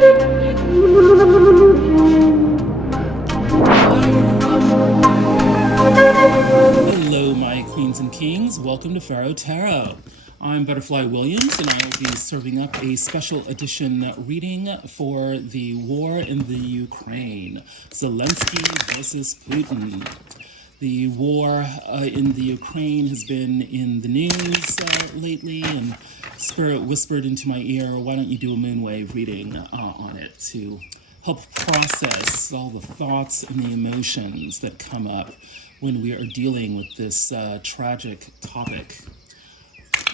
Hello, my queens and kings. Welcome to Pharaoh Tarot. I'm Butterfly Williams, and I will be serving up a special edition reading for the war in the Ukraine. Zelensky versus Putin. The war in the Ukraine has been in the news lately, and Spirit whispered into my ear, why don't you do a moonwave reading on it to help process all the thoughts and the emotions that come up when we are dealing with this tragic topic.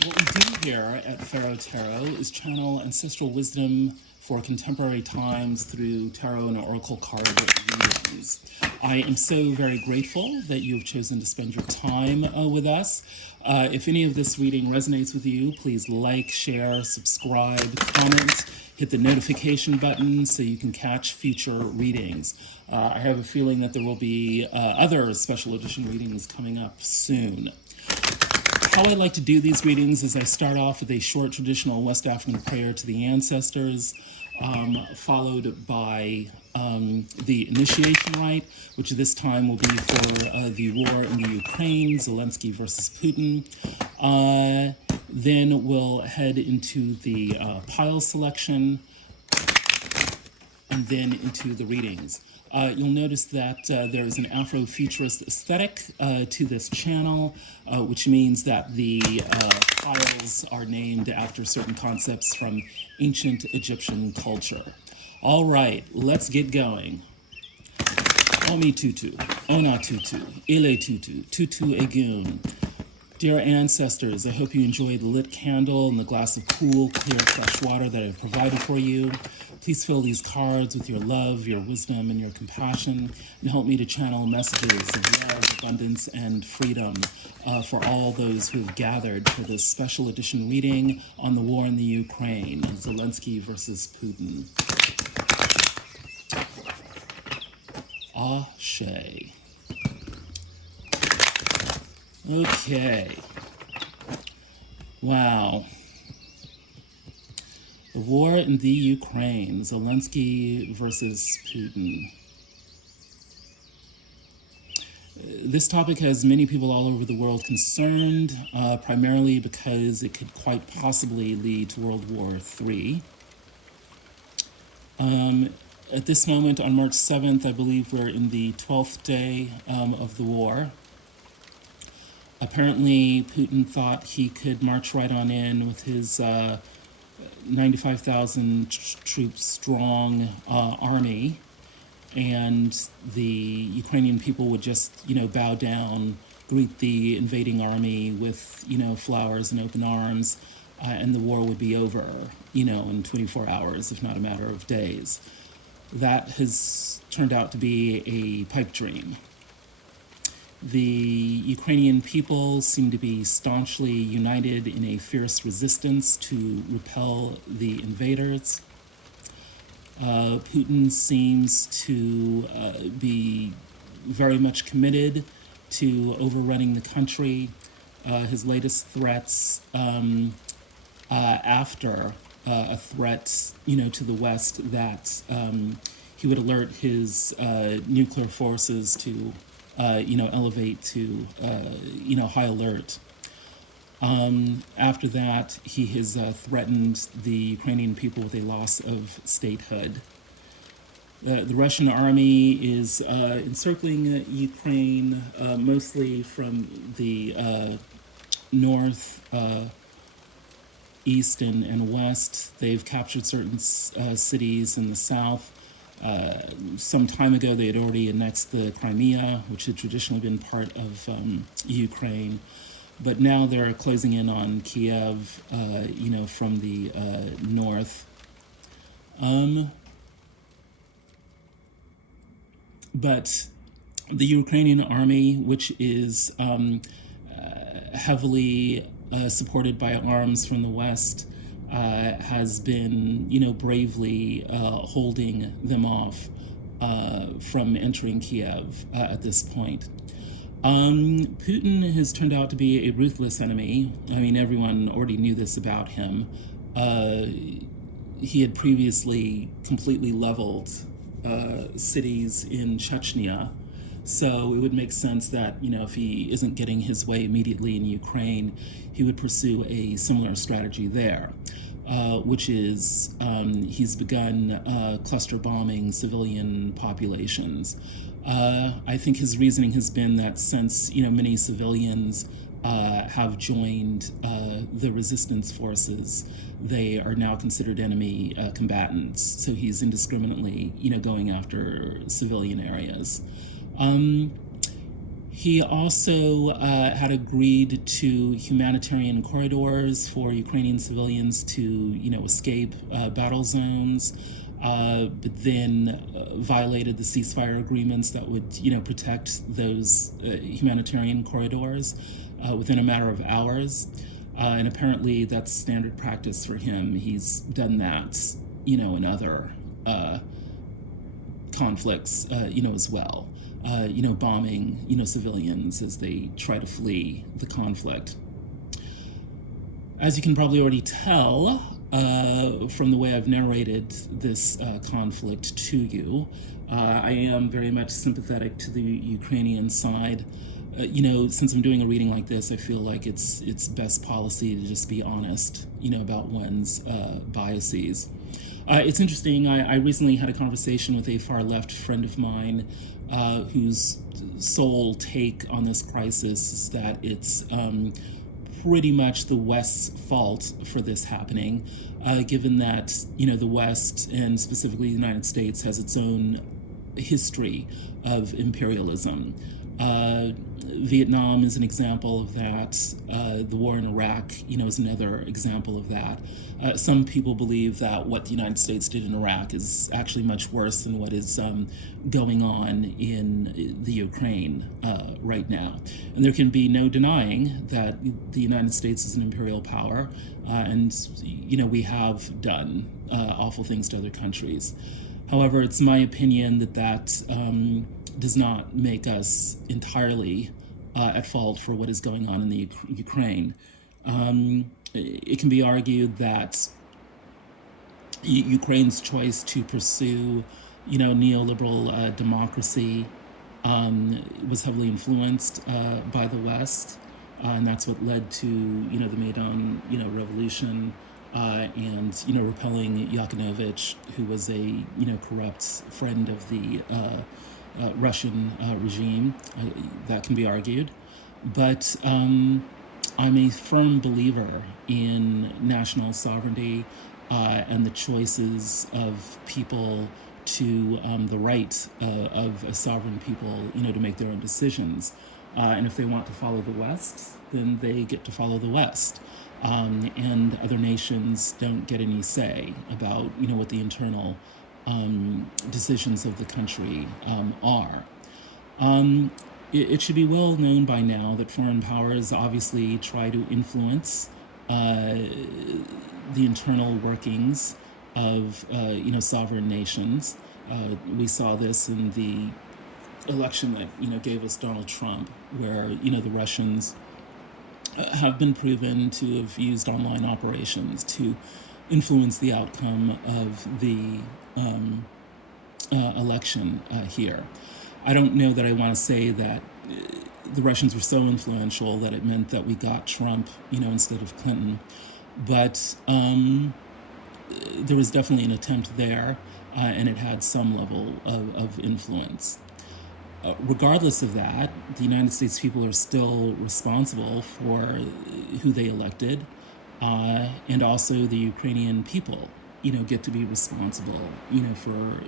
What we do here at Pharaoh Tarot is channel ancestral wisdom for contemporary times through tarot and oracle card readings. I am so very grateful that you have chosen to spend your time with us. If any of this reading resonates with you, please like, share, subscribe, comment, hit the notification button so you can catch future readings. I have a feeling that there will be other special edition readings coming up soon. How I like to do these readings is I start off with a short traditional West African prayer to the ancestors, followed by the initiation rite, which this time will be for the war in the Ukraine, Zelensky versus Putin. Then we'll head into the pile selection, and then into the readings. You'll notice that there is an Afro-futurist aesthetic to this channel, which means that the files are named after certain concepts from ancient Egyptian culture. All right, let's get going. Omi tutu, ona tutu, ile tutu, tutu egun. Dear ancestors, I hope you enjoyed the lit candle and the glass of cool, clear, fresh water that I've provided for you. Please fill these cards with your love, your wisdom, and your compassion, and help me to channel messages of love, abundance, and freedom for all those who have gathered for this special edition reading on the war in the Ukraine, Zelensky versus Putin. Ashe. Okay. Wow. The war in the Ukraine, Zelensky versus Putin. This topic has many people all over the world concerned, primarily because it could quite possibly lead to World War III. At this moment, on March 7th, I believe we're in the 12th day of the war. Apparently, Putin thought he could march right on in with his 95,000 troops strong army, and the Ukrainian people would just, bow down, greet the invading army with, flowers and open arms, and the war would be over, in 24 hours, if not a matter of days. That has turned out to be a pipe dream. The Ukrainian people seem to be staunchly united in a fierce resistance to repel the invaders. Putin seems to be very much committed to overrunning the country. His latest threats after a threat, to the West that he would alert his nuclear forces to elevate to, high alert. After that, he has threatened the Ukrainian people with a loss of statehood. The Russian army is encircling Ukraine, mostly from the north, east, and west. They've captured certain cities in the south. Some time ago, they had already annexed the Crimea, which had traditionally been part of Ukraine. But now they're closing in on Kiev, from the north. But the Ukrainian army, which is heavily supported by arms from the West, has been, bravely holding them off from entering Kiev at this point. Putin has turned out to be a ruthless enemy. I mean, everyone already knew this about him. he had previously completely leveled cities in Chechnya. So it would make sense that, if he isn't getting his way immediately in Ukraine, he would pursue a similar strategy there, which is he's begun cluster bombing civilian populations. I think his reasoning has been that since, many civilians have joined the resistance forces, they are now considered enemy combatants. So he's indiscriminately, going after civilian areas. He also had agreed to humanitarian corridors for Ukrainian civilians to, escape battle zones, but then violated the ceasefire agreements that would, protect those humanitarian corridors within a matter of hours. And apparently that's standard practice for him. He's done that, in other conflicts, as well. Bombing, civilians as they try to flee the conflict. As you can probably already tell from the way I've narrated this conflict to you, I am very much sympathetic to the Ukrainian side. Since I'm doing a reading like this, I feel like it's best policy to just be honest, about one's biases. It's interesting. I recently had a conversation with a far left friend of mine whose sole take on this crisis is that it's pretty much the West's fault for this happening, given that, the West, and specifically the United States, has its own history of imperialism. Vietnam is an example of that. The war in Iraq, is another example of that. Some people believe that what the United States did in Iraq is actually much worse than what is going on in the Ukraine right now. And there can be no denying that the United States is an imperial power, and we have done awful things to other countries. However, it's my opinion that does not make us entirely at fault for what is going on in the Ukraine. It can be argued that Ukraine's choice to pursue, neoliberal democracy was heavily influenced by the West, and that's what led to, the Maidan, revolution, and, repelling Yanukovych, who was a, corrupt friend of the Russian regime. That can be argued. But I'm a firm believer in national sovereignty and the choices of people to the right of a sovereign people, to make their own decisions. And if they want to follow the West, then they get to follow the West. And other nations don't get any say about, what the internal decisions of the country are. It should be well known by now that foreign powers obviously try to influence the internal workings of sovereign nations. We saw this in the election that gave us Donald Trump, where the Russians have been proven to have used online operations to influence the outcome of the election here. I don't know that I want to say that the Russians were so influential that it meant that we got Trump, instead of Clinton, but there was definitely an attempt there, and it had some level of influence. Regardless of that, the United States people are still responsible for who they elected, and also the Ukrainian people, get to be responsible, for,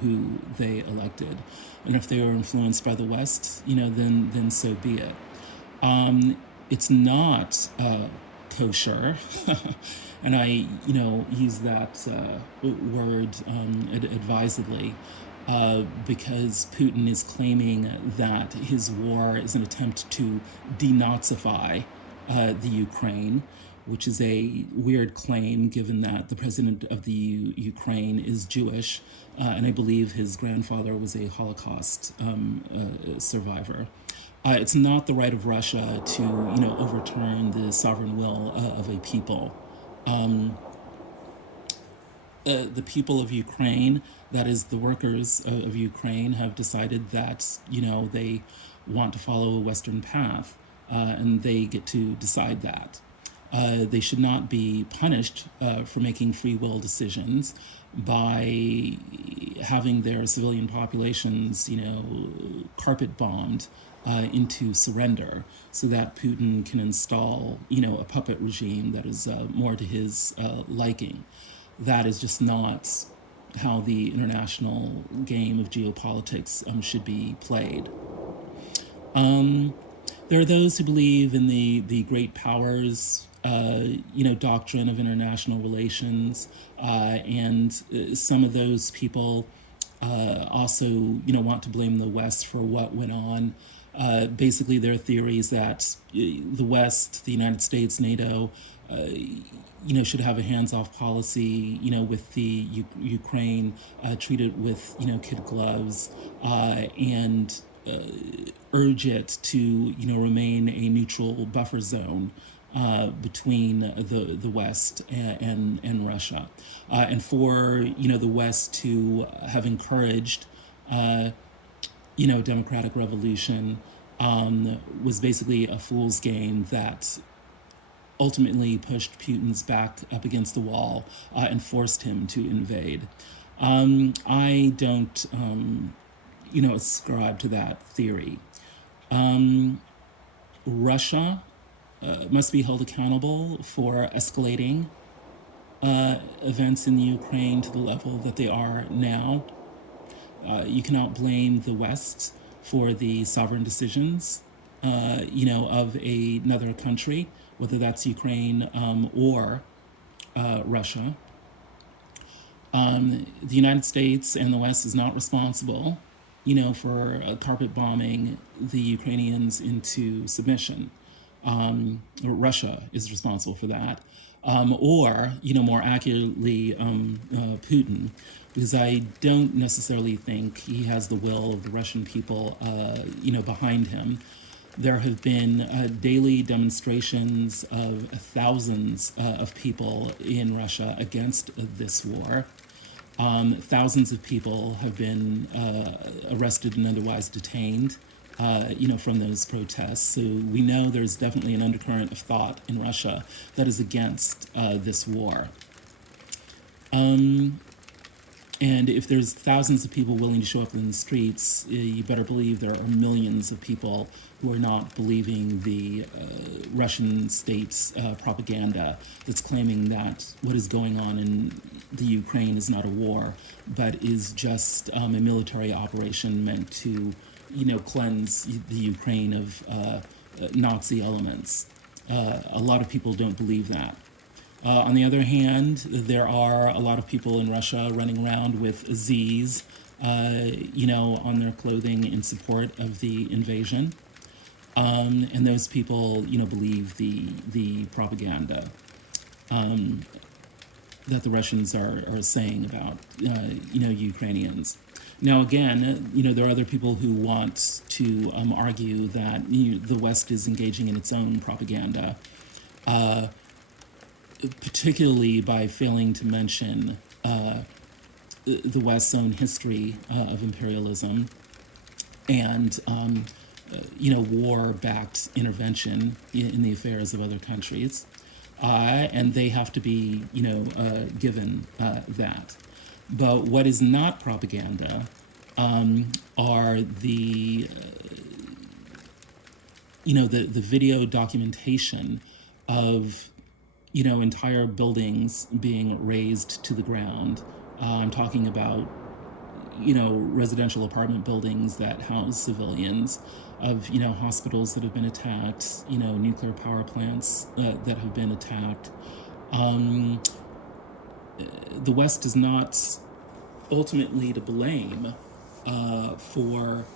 who they elected. And if they were influenced by the West, then so be it. It's not kosher, and I, use that word advisedly, because Putin is claiming that his war is an attempt to denazify the Ukraine, which is a weird claim given that the president of the Ukraine is Jewish, and I believe his grandfather was a Holocaust survivor. It's not the right of Russia to, overturn the sovereign will of a people. the people of Ukraine, that is the workers of Ukraine, have decided that, they want to follow a Western path, and they get to decide that. They should not be punished for making free will decisions by having their civilian populations, carpet bombed into surrender, so that Putin can install, a puppet regime that is more to his liking. That is just not how the international game of geopolitics should be played. There are those who believe in the great powers, doctrine of international relations, and some of those people also, want to blame the West for what went on. Basically, their theory is that the West, the United States, NATO, should have a hands-off policy, with the Ukraine, treat it with, kid gloves, and urge it to, remain a neutral buffer zone between the West and Russia, and for the West to have encouraged democratic revolution was basically a fool's game that ultimately pushed Putin's back up against the wall and forced him to invade. I don't ascribe to that theory. Russia must be held accountable for escalating events in the Ukraine to the level that they are now. You cannot blame the West for the sovereign decisions, of another country, whether that's Ukraine or Russia. The United States and the West is not responsible, for carpet bombing the Ukrainians into submission. Russia is responsible for that, or more accurately, Putin, because I don't necessarily think he has the will of the Russian people, behind him. There have been daily demonstrations of thousands of people in Russia against this war. Thousands of people have been arrested and otherwise detained, from those protests. So we know there's definitely an undercurrent of thought in Russia that is against this war. And if there's thousands of people willing to show up in the streets, you better believe there are millions of people who are not believing the Russian state's propaganda that's claiming that what is going on in the Ukraine is not a war, but is just a military operation meant to, cleanse the Ukraine of Nazi elements. A lot of people don't believe that. On the other hand, there are a lot of people in Russia running around with Z's, on their clothing in support of the invasion. And those people, believe the propaganda that the Russians are saying about, Ukrainians. Now, again, there are other people who want to argue that the West is engaging in its own propaganda, particularly by failing to mention the West's own history of imperialism and, war-backed intervention in the affairs of other countries. And they have to be, given that. But what is not propaganda are the video documentation of, entire buildings being razed to the ground. I'm talking about, residential apartment buildings that house civilians, of, hospitals that have been attacked, nuclear power plants that have been attacked. The West is not ultimately to blame for,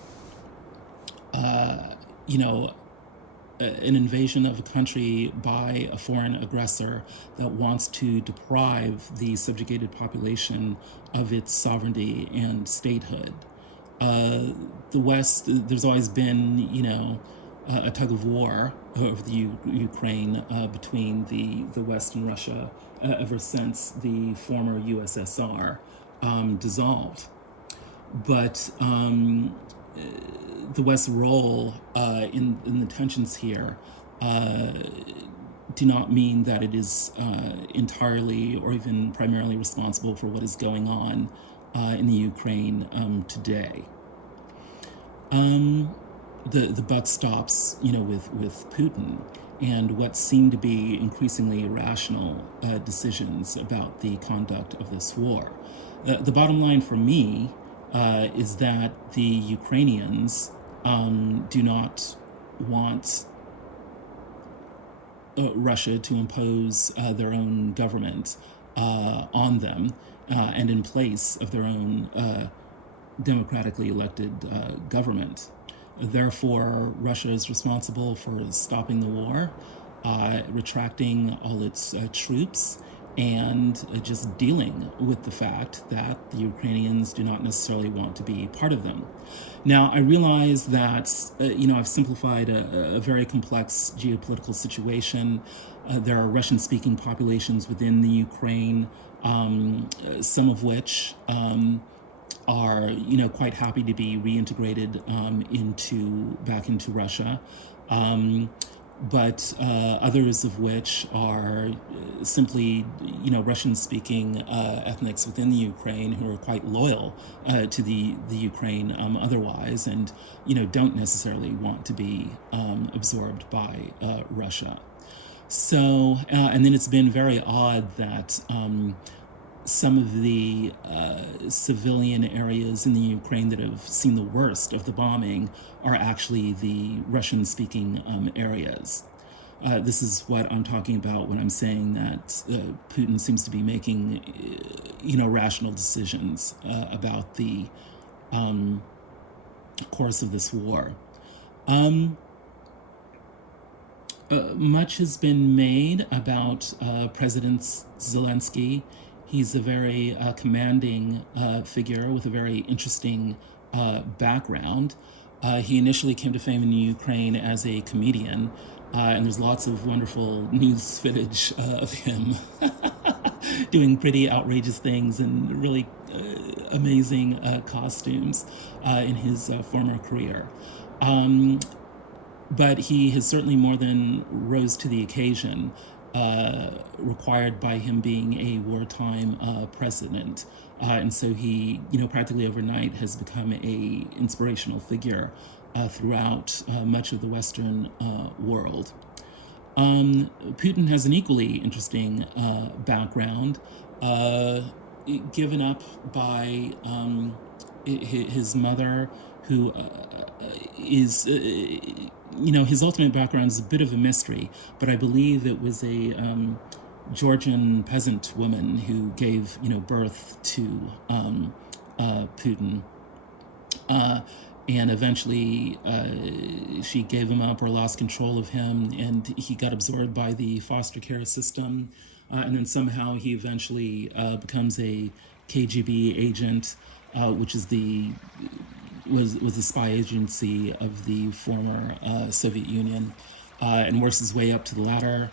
an invasion of a country by a foreign aggressor that wants to deprive the subjugated population of its sovereignty and statehood. The West, there's always been, a tug of war over the Ukraine between the West and Russia ever since the former USSR dissolved. But the West's role in the tensions here do not mean that it is entirely or even primarily responsible for what is going on in the Ukraine today. The buck stops, with Putin and what seem to be increasingly irrational decisions about the conduct of this war. The bottom line for me is that the Ukrainians do not want Russia to impose their own government on them and in place of their own democratically elected government. Therefore, Russia is responsible for stopping the war, retracting all its troops, and just dealing with the fact that the Ukrainians do not necessarily want to be part of them. Now, I realize that, I've simplified a very complex geopolitical situation. There are Russian-speaking populations within the Ukraine, some of which are, quite happy to be reintegrated back into Russia. But others of which are simply, Russian-speaking ethnics within the Ukraine who are quite loyal to the Ukraine otherwise, and don't necessarily want to be absorbed by Russia. So, and then it's been very odd that some of the civilian areas in the Ukraine that have seen the worst of the bombing are actually the Russian-speaking areas. This is what I'm talking about when I'm saying that Putin seems to be making, rational decisions about the course of this war. Much has been made about President Zelensky. He's a very commanding figure with a very interesting background. He initially came to fame in Ukraine as a comedian, and there's lots of wonderful news footage of him doing pretty outrageous things and really amazing costumes in his former career. But he has certainly more than rose to the occasion, required by him being a wartime president. And so he, practically overnight has become a inspirational figure throughout much of the Western world. Putin has an equally interesting background, given up by his mother, who is, his ultimate background is a bit of a mystery, but I believe it was a Georgian peasant woman who gave, birth to Putin. And eventually she gave him up or lost control of him, and he got absorbed by the foster care system. And then somehow he eventually becomes a KGB agent, which is was the spy agency of the former Soviet Union, and works his way up to the ladder,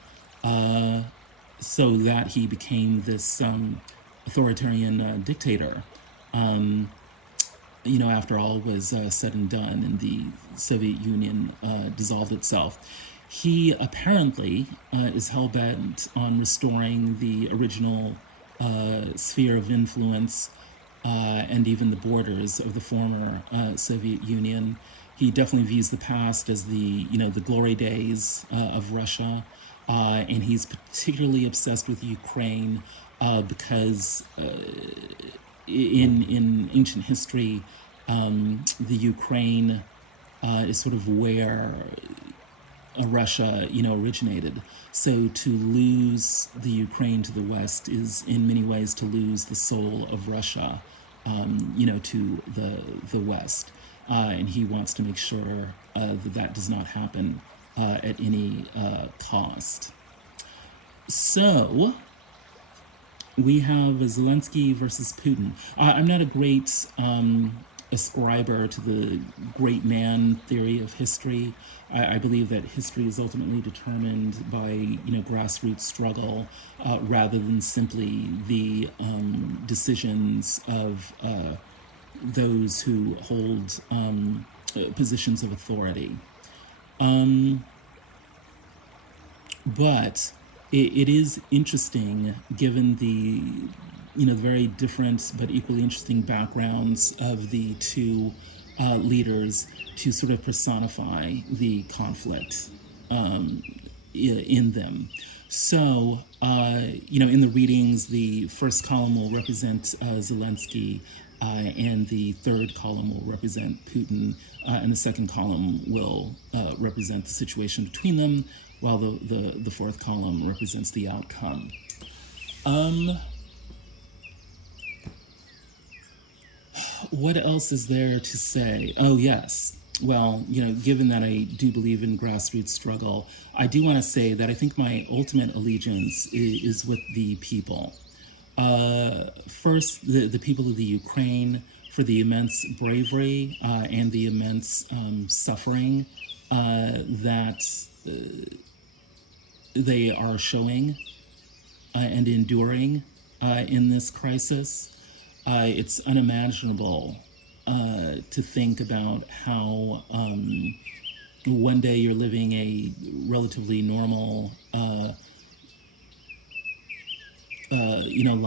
so that he became this authoritarian dictator. After all was said and done and the Soviet Union dissolved itself. He apparently is hell-bent on restoring the original sphere of influence and even the borders of the former Soviet Union. He definitely views the past as the glory days of Russia, and he's particularly obsessed with Ukraine because in ancient history, the Ukraine is sort of where Russia, originated. So to lose the Ukraine to the West is in many ways to lose the soul of Russia, to the West. And he wants to make sure that does not happen at any cost. So we have Zelensky versus Putin. I'm not a great ascriber to the great man theory of history. I believe that history is ultimately determined by grassroots struggle rather than simply the decisions of those who hold positions of authority. But it is interesting, given the very different but equally interesting backgrounds of the two leaders, to sort of personify the conflict in them. So, in the readings, the first column will represent Zelensky, and the third column will represent Putin, and the second column will represent the situation between them, while the fourth column represents the outcome. What else is there to say? Oh, yes. Well, given that I do believe in grassroots struggle, I do want to say that I think my ultimate allegiance is with the people. First, the people of the Ukraine, for the immense bravery and the immense suffering that they are showing and enduring in this crisis. It's unimaginable to think about how one day you're living a relatively normal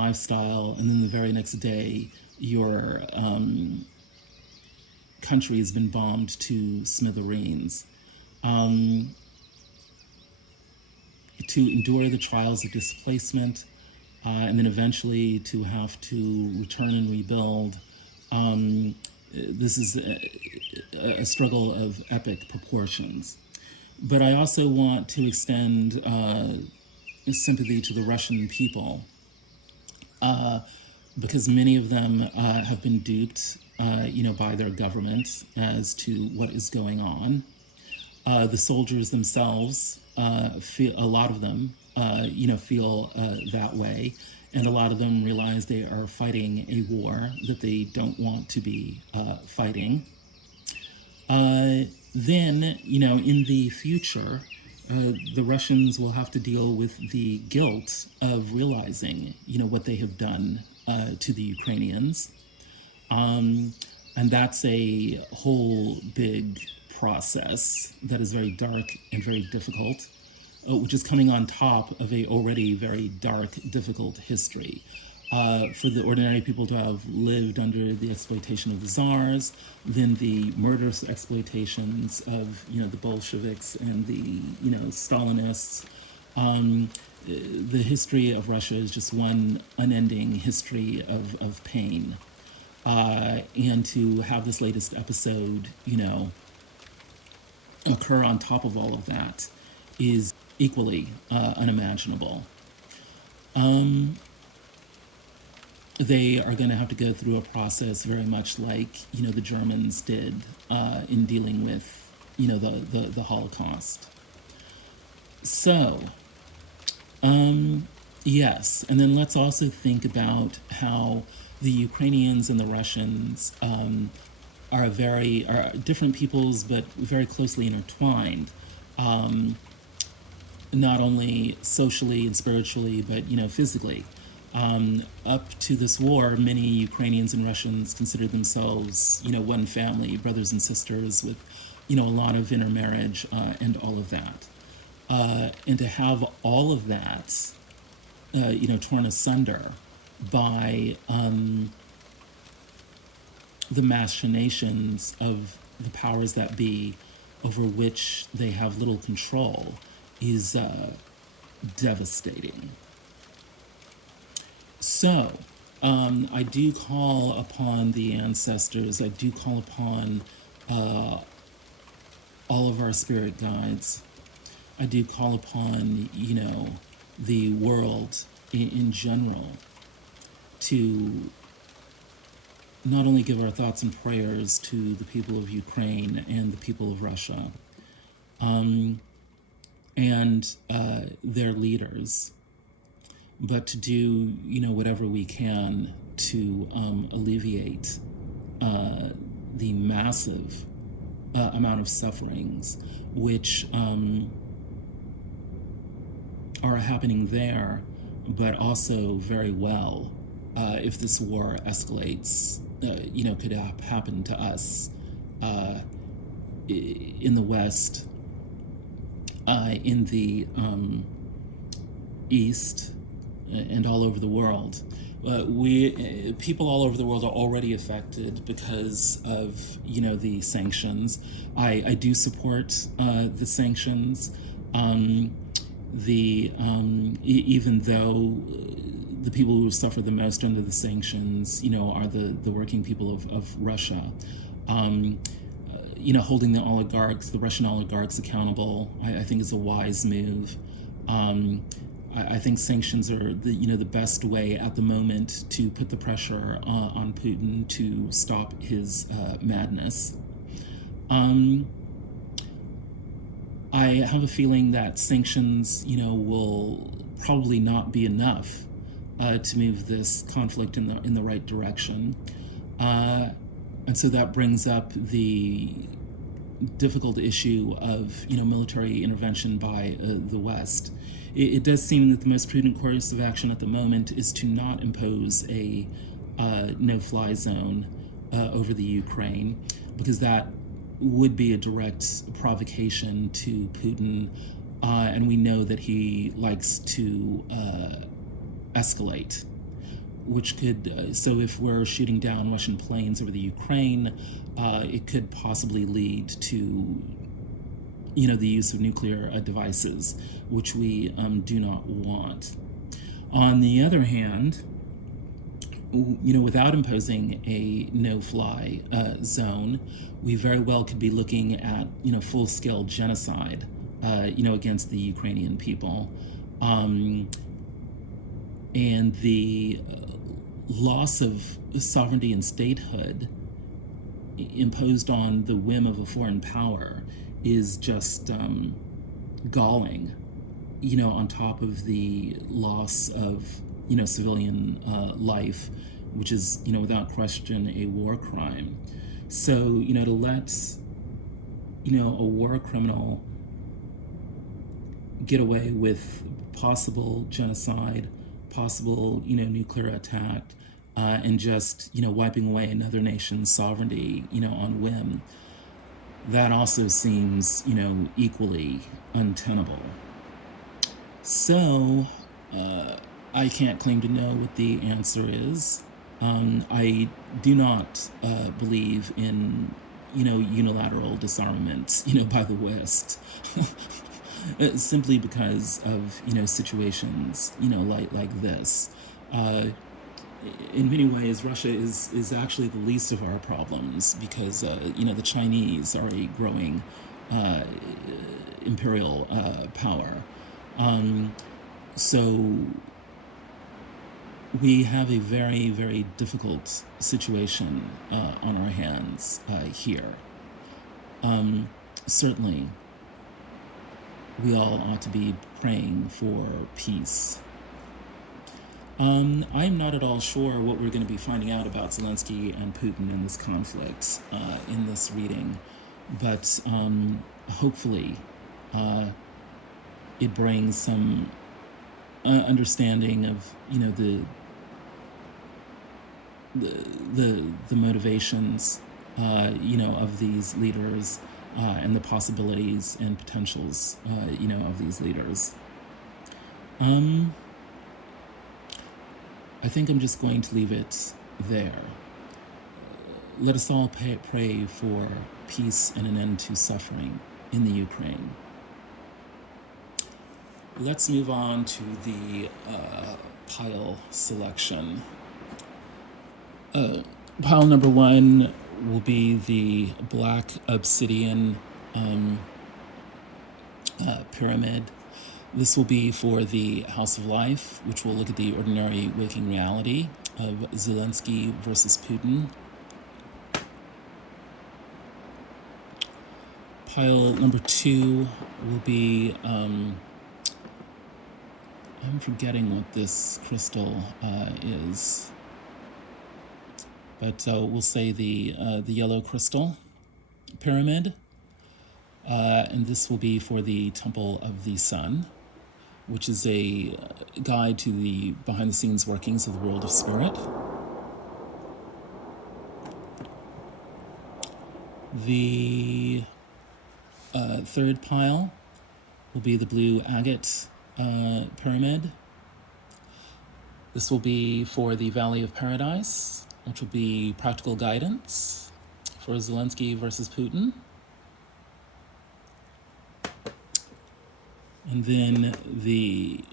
lifestyle, and then the very next day your country has been bombed to smithereens. To endure the trials of displacement, and then eventually to have to return and rebuild. This is a struggle of epic proportions. But I also want to extend sympathy to the Russian people, because many of them have been duped, by their government as to what is going on. The soldiers themselves feel, a lot of them, feel that way, and a lot of them realize they are fighting a war that they don't want to be fighting. Then, in the future, the Russians will have to deal with the guilt of realizing, what they have done to the Ukrainians. And that's a whole big process that is very dark and very difficult, which is coming on top of a already very dark, difficult history. For the ordinary people to have lived under the exploitation of the czars, then the murderous exploitations of, the Bolsheviks and the, Stalinists. The history of Russia is just one unending history of pain. And to have this latest episode, occur on top of all of that is equally unimaginable. They are going to have to go through a process very much like, the Germans did in dealing with, the Holocaust. So, yes, and then let's also think about how the Ukrainians and the Russians are different peoples, but very closely intertwined. Not only socially and spiritually, but physically. Up to this war, many Ukrainians and Russians considered themselves, one family, brothers and sisters, with, a lot of intermarriage and all of that. And to have all of that, torn asunder by the machinations of the powers that be, over which they have little control, is devastating. So, I do call upon the ancestors, I do call upon all of our spirit guides, I do call upon, the world in general to not only give our thoughts and prayers to the people of Ukraine and the people of Russia, and their leaders, but to do, whatever we can to alleviate the massive amount of sufferings which are happening there, but also very well, if this war escalates, could happen to us in the West, in the East, and all over the world. People all over the world are already affected because of the sanctions. I do support the sanctions. Even though the people who suffer the most under the sanctions, are the working people of Russia. Holding the Russian oligarchs accountable, I think is a wise move. I think sanctions are the best way at the moment to put the pressure on Putin to stop his madness. I have a feeling that sanctions, will probably not be enough to move this conflict in the right direction, and so that brings up the difficult issue of military intervention by the West. It does seem that the most prudent course of action at the moment is to not impose a no-fly zone over the Ukraine, because that would be a direct provocation to Putin, and we know that he likes to escalate, which could, so if we're shooting down Russian planes over the Ukraine, it could possibly lead to the use of nuclear devices, which we do not want. On the other hand, without imposing a no-fly zone, we very well could be looking at full-scale genocide against the Ukrainian people, and the loss of sovereignty and statehood imposed on the whim of a foreign power is just galling, on top of the loss of civilian life, which is without question a war crime. So to let a war criminal get away with possible genocide, possible nuclear attack, and just wiping away another nation's sovereignty on whim, that also seems equally untenable. So I can't claim to know what the answer is. I do not believe in unilateral disarmament by the West. Simply because of situations like this. In many ways, Russia is actually the least of our problems, because the Chinese are a growing imperial power. So we have a very, very difficult situation on our hands here. Certainly, we all ought to be praying for peace. I'm not at all sure what we're going to be finding out about Zelensky and Putin in this conflict in this reading, but hopefully it brings some understanding of the motivations of these leaders, and the possibilities and potentials of these leaders. I think I'm just going to leave it there. Let us all pray for peace and an end to suffering in the Ukraine. Let's move on to the pile selection. Pile number 1 will be the black obsidian pyramid. This will be for the House of Life, which will look at the ordinary waking reality of Zelensky versus Putin. Pile number 2 will be, I'm forgetting what this crystal is. but we'll say the yellow crystal pyramid. And this will be for the Temple of the Sun, which is a guide to the behind-the-scenes workings of the world of spirit. The third pile will be the blue agate pyramid. This will be for the Valley of Paradise, which will be practical guidance for Zelensky versus Putin. And then the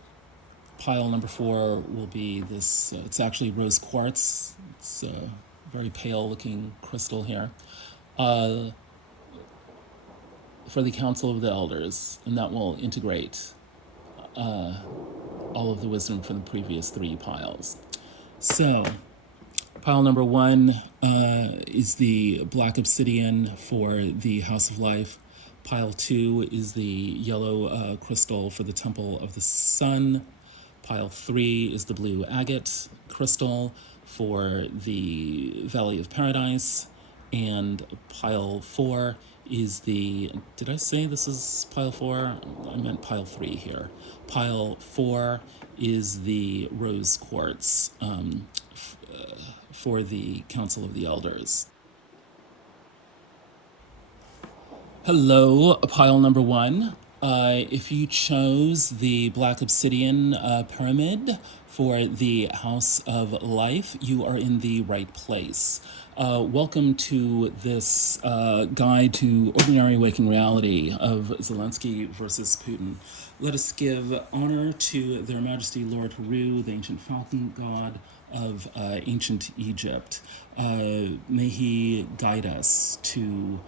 pile number 4 will be this, it's actually rose quartz. It's a very pale looking crystal here. For the Council of the Elders, and that will integrate all of the wisdom from the previous 3 piles. So, pile number 1 is the black obsidian for the House of Life. Pile 2 is the yellow crystal for the Temple of the Sun. Pile 3 is the blue agate crystal for the Valley of Paradise. And pile 4 is the, did I say this is pile 4? I meant pile 3 here. Pile 4 is the rose quartz for the Council of the Elders. Hello, pile number 1. If you chose the black obsidian pyramid for the House of Life, you are in the right place. Welcome to this guide to ordinary waking reality of Zelensky versus Putin. Let us give honor to Their Majesty Lord Heru, the ancient falcon god of ancient Egypt. May he guide us to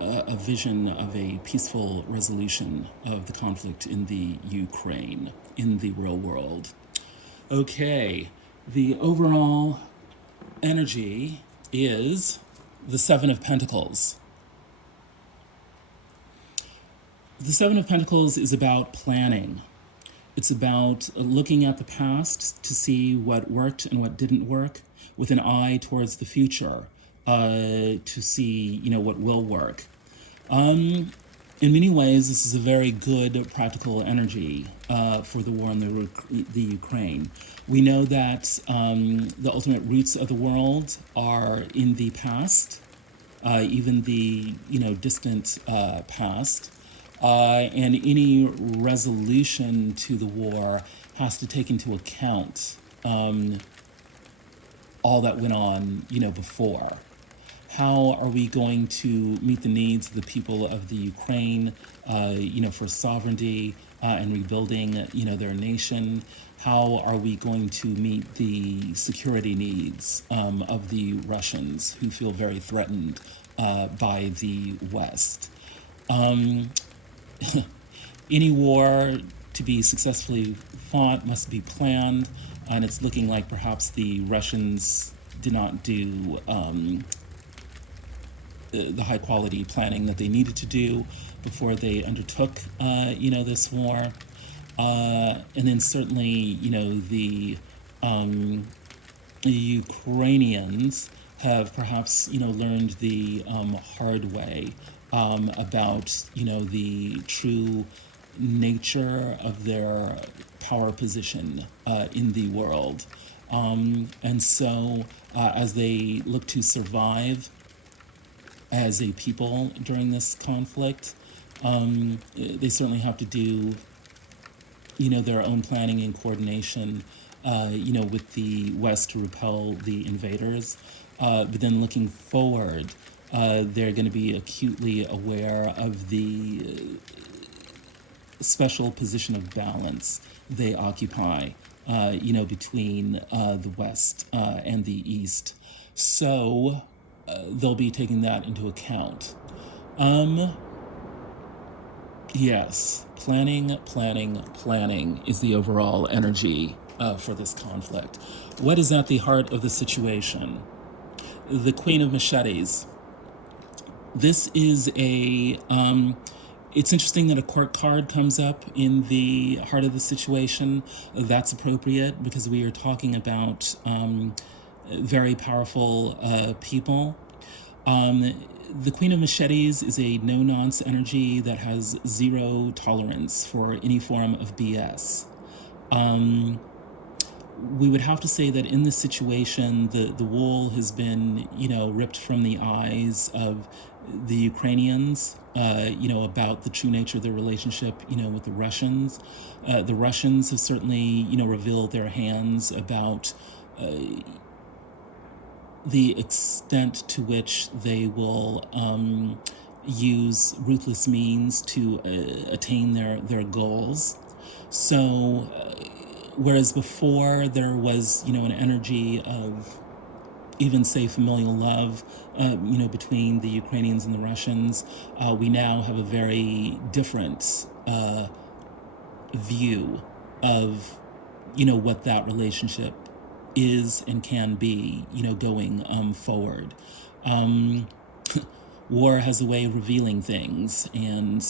a vision of a peaceful resolution of the conflict in the Ukraine, in the real world. Okay, the overall energy is the Seven of Pentacles. The Seven of Pentacles is about planning. It's about looking at the past to see what worked and what didn't work with an eye towards the future, to see, what will work. In many ways, this is a very good practical energy for the war in the Ukraine. We know that the ultimate roots of the world are in the past, even the distant past, and any resolution to the war has to take into account all that went on, before. How are we going to meet the needs of the people of the Ukraine, for sovereignty and rebuilding, their nation? How are we going to meet the security needs of the Russians, who feel very threatened by the West? Any war to be successfully fought must be planned, and it's looking like perhaps the Russians did not do the high quality planning that they needed to do before they undertook, this war. And then certainly, the Ukrainians have perhaps, learned the hard way about, the true nature of their power position in the world. And so as they look to survive as a people during this conflict, they certainly have to do, their own planning and coordination, with the West to repel the invaders. But then looking forward, they're going to be acutely aware of the special position of balance they occupy, between the West and the East. So they'll be taking that into account. Yes, planning is the overall energy for this conflict. What is at the heart of the situation? The Queen of Machetes. This is it's interesting that a court card comes up in the heart of the situation. That's appropriate because we are talking about very powerful people. The Queen of Machetes is a no-nonce energy that has zero tolerance for any form of BS. We would have to say that in this situation, the wool has been, ripped from the eyes of the Ukrainians, about the true nature of their relationship, with the Russians. The Russians have certainly, revealed their hands about the extent to which they will use ruthless means to attain their goals. So, whereas before there was, an energy of even say familial love, between the Ukrainians and the Russians, we now have a very different view of, what that relationship is and can be, going forward. War has a way of revealing things, and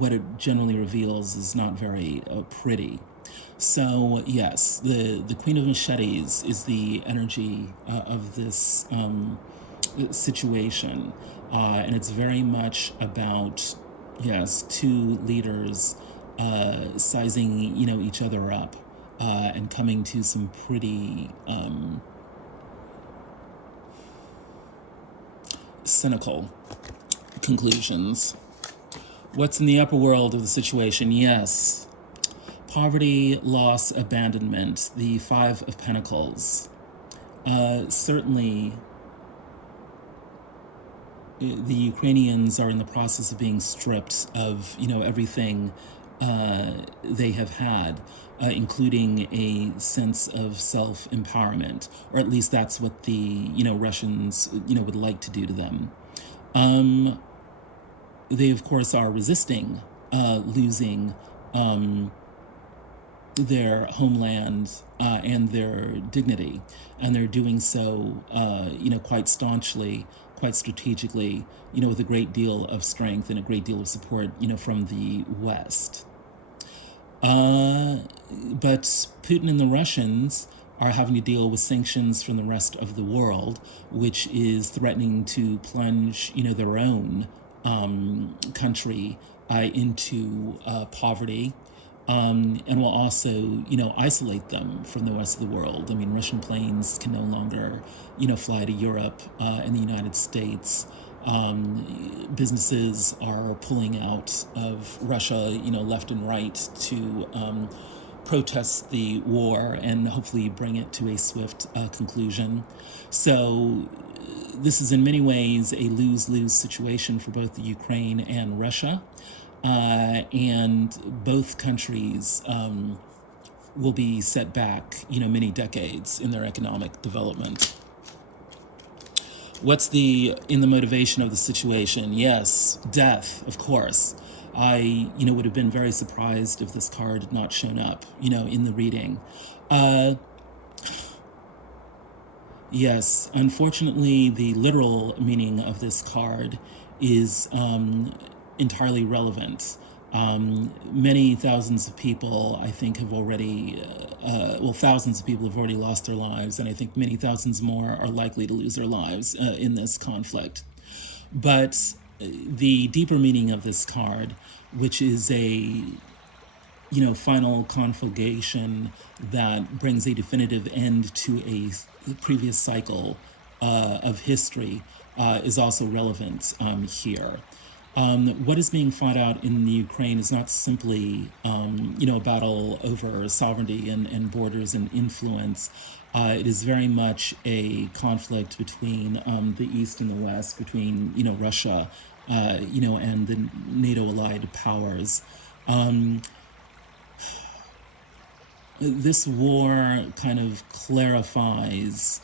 what it generally reveals is not very pretty. So yes, the Queen of Machetes is the energy of this situation, and it's very much about, yes, two leaders sizing, each other up, and coming to some pretty cynical conclusions. What's in the upper world of the situation? Yes. Poverty, loss, abandonment, the Five of Pentacles. Certainly, the Ukrainians are in the process of being stripped of, everything they have had, including a sense of self-empowerment, or at least that's what the, Russians, would like to do to them. They, of course, are resisting losing their homeland and their dignity, and they're doing so, quite staunchly, quite strategically, with a great deal of strength and a great deal of support, from the West. But Putin and the Russians are having to deal with sanctions from the rest of the world, which is threatening to plunge, their own country into poverty, and will also, isolate them from the rest of the world. I mean, Russian planes can no longer, fly to Europe and the United States. Businesses are pulling out of Russia, left and right to protest the war and hopefully bring it to a swift conclusion. So this is in many ways a lose-lose situation for both the Ukraine and Russia, and both countries will be set back, many decades in their economic development. What's in the motivation of the situation? Yes, death, of course. I, would have been very surprised if this card had not shown up, in the reading. Yes, unfortunately, the literal meaning of this card is entirely relevant. Many thousands of people, I think, have already, thousands of people have already lost their lives, and I think many thousands more are likely to lose their lives in this conflict. But the deeper meaning of this card, which is a, final conflagration that brings a definitive end to a previous cycle of history, is also relevant here. What is being fought out in the Ukraine is not simply, a battle over sovereignty and borders and influence. It is very much a conflict between the East and the West, between, Russia, and the NATO-allied powers. This war kind of clarifies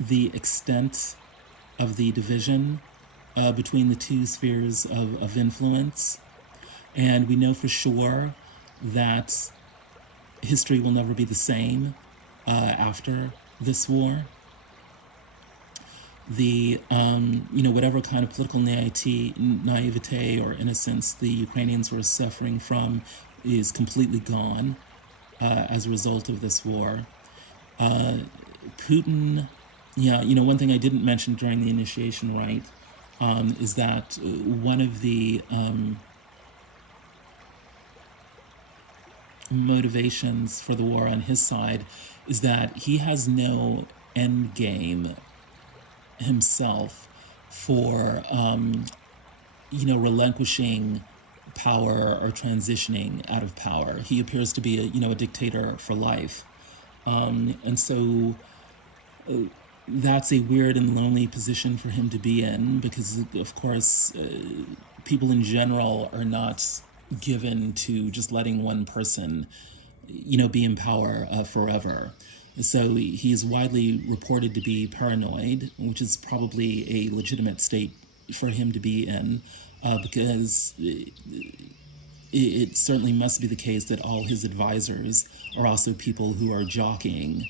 the extent of the division between the two spheres of influence. And we know for sure that history will never be the same after this war. The, whatever kind of political naivete or innocence the Ukrainians were suffering from is completely gone as a result of this war. Putin, yeah, one thing I didn't mention during the initiation rite is that one of the motivations for the war on his side is that he has no end game himself for, relinquishing power or transitioning out of power. He appears to be a dictator for life. And so that's a weird and lonely position for him to be in because, of course, people in general are not given to just letting one person, be in power forever. So he is widely reported to be paranoid, which is probably a legitimate state for him to be in, because it certainly must be the case that all his advisors are also people who are jockeying,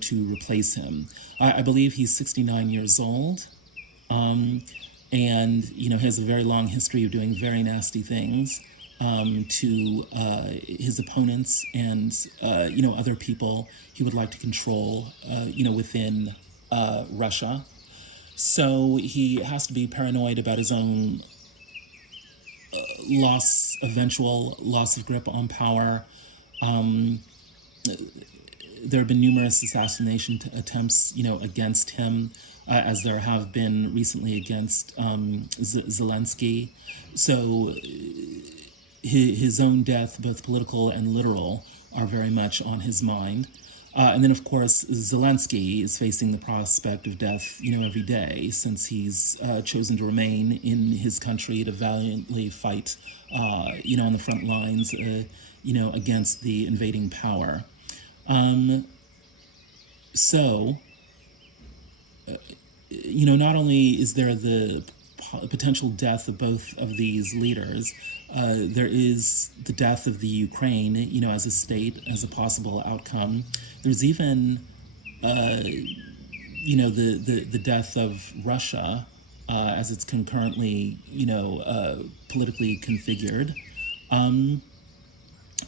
to replace him. I believe he's 69 years old, and, has a very long history of doing very nasty things to his opponents and, other people he would like to control, within Russia. So he has to be paranoid about his own eventual loss of grip on power. There have been numerous assassination attempts, against him, as there have been recently against Zelensky. So his own death, both political and literal, are very much on his mind. And then, of course, Zelensky is facing the prospect of death, every day, since he's chosen to remain in his country to valiantly fight, on the front lines, against the invading power. So, not only is there the potential death of both of these leaders, there is the death of the Ukraine, as a state, as a possible outcome. There's even, the death of Russia as it's concurrently, politically configured.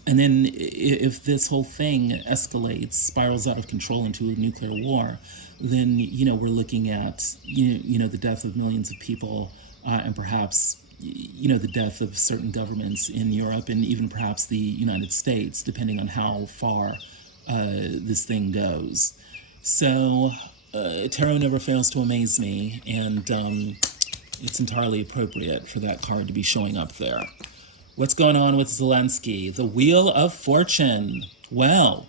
And then if this whole thing escalates, spirals out of control into a nuclear war, then, we're looking at, the death of millions of people and perhaps, the death of certain governments in Europe and even perhaps the United States, depending on how far this thing goes. So tarot never fails to amaze me, and it's entirely appropriate for that card to be showing up there. What's going on with Zelensky? The Wheel of Fortune. Well,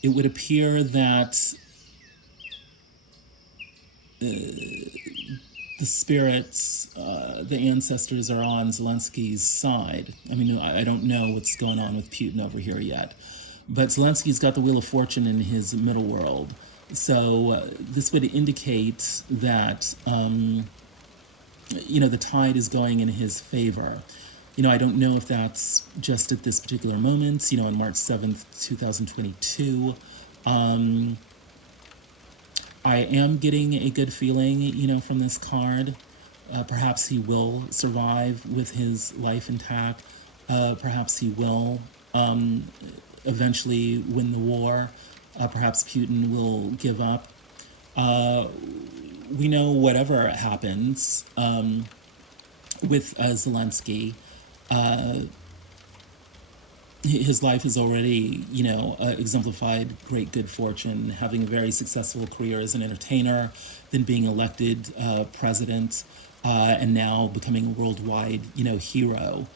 it would appear that the spirits, the ancestors are on Zelensky's side. I mean, I don't know what's going on with Putin over here yet. But Zelensky's got the Wheel of Fortune in his middle world. So this would indicate that, the tide is going in his favor. I don't know if that's just at this particular moment, on March 7th, 2022. I am getting a good feeling, from this card. Perhaps he will survive with his life intact. Perhaps he will eventually win the war. Perhaps Putin will give up. We know whatever happens with Zelensky, his life is already, exemplified great good fortune, having a very successful career as an entertainer, then being elected president, and now becoming a worldwide, hero.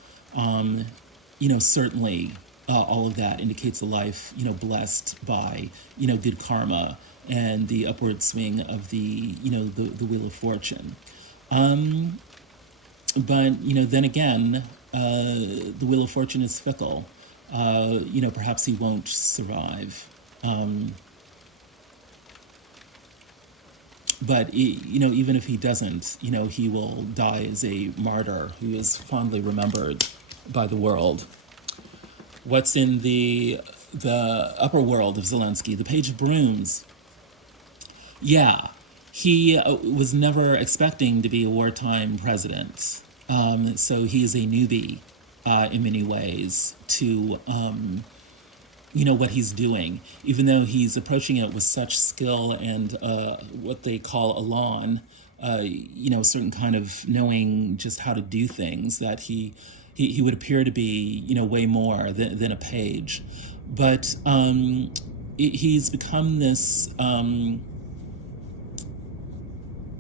Certainly all of that indicates a life, blessed by, good karma and the upward swing of the, the Wheel of Fortune. But, then again, the Wheel of Fortune is fickle. Perhaps he won't survive. But, even if he doesn't, he will die as a martyr who is fondly remembered by the world. What's in the upper world of Zelensky? The Page of Brooms. Yeah, he was never expecting to be a wartime president. So he is a newbie in many ways to what he's doing, even though he's approaching it with such skill and what they call elan, a certain kind of knowing just how to do things, that he would appear to be, way more than a page. But he's become this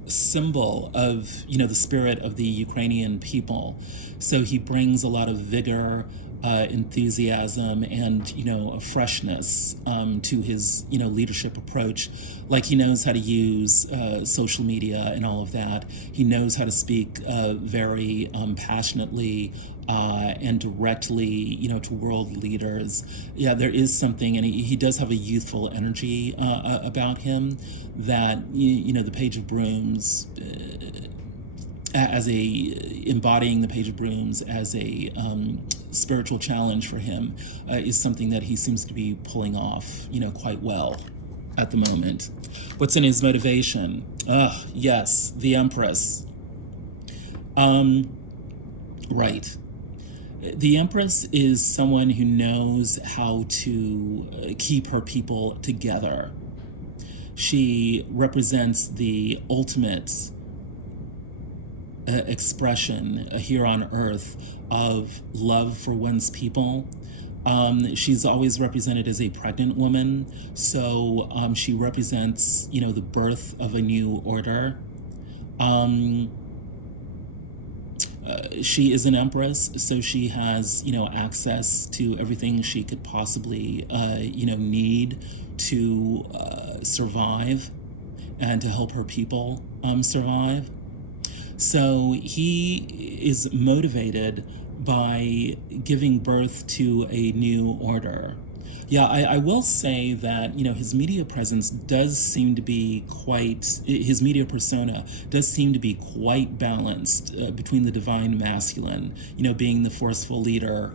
symbol of, the spirit of the Ukrainian people. So he brings a lot of vigor, enthusiasm, and a freshness to his leadership approach. Like, he knows how to use social media and all of that. He knows how to speak very passionately and directly, to world leaders. Yeah, there is something, and he does have a youthful energy about him that, the Page of Brooms, as embodying the Page of Brooms as a spiritual challenge for him, is something that he seems to be pulling off, quite well at the moment. What's in his motivation? Yes, the Empress. Right. The Empress is someone who knows how to keep her people together. She represents the ultimate expression here on Earth of love for one's people. She's always represented as a pregnant woman, so she represents, the birth of a new order. She is an empress, so she has, access to everything she could possibly, need to survive and to help her people survive. So he is motivated by giving birth to a new order. Yeah, I will say that, his media presence does seem to be his media persona does seem to be quite balanced between the divine masculine, being the forceful leader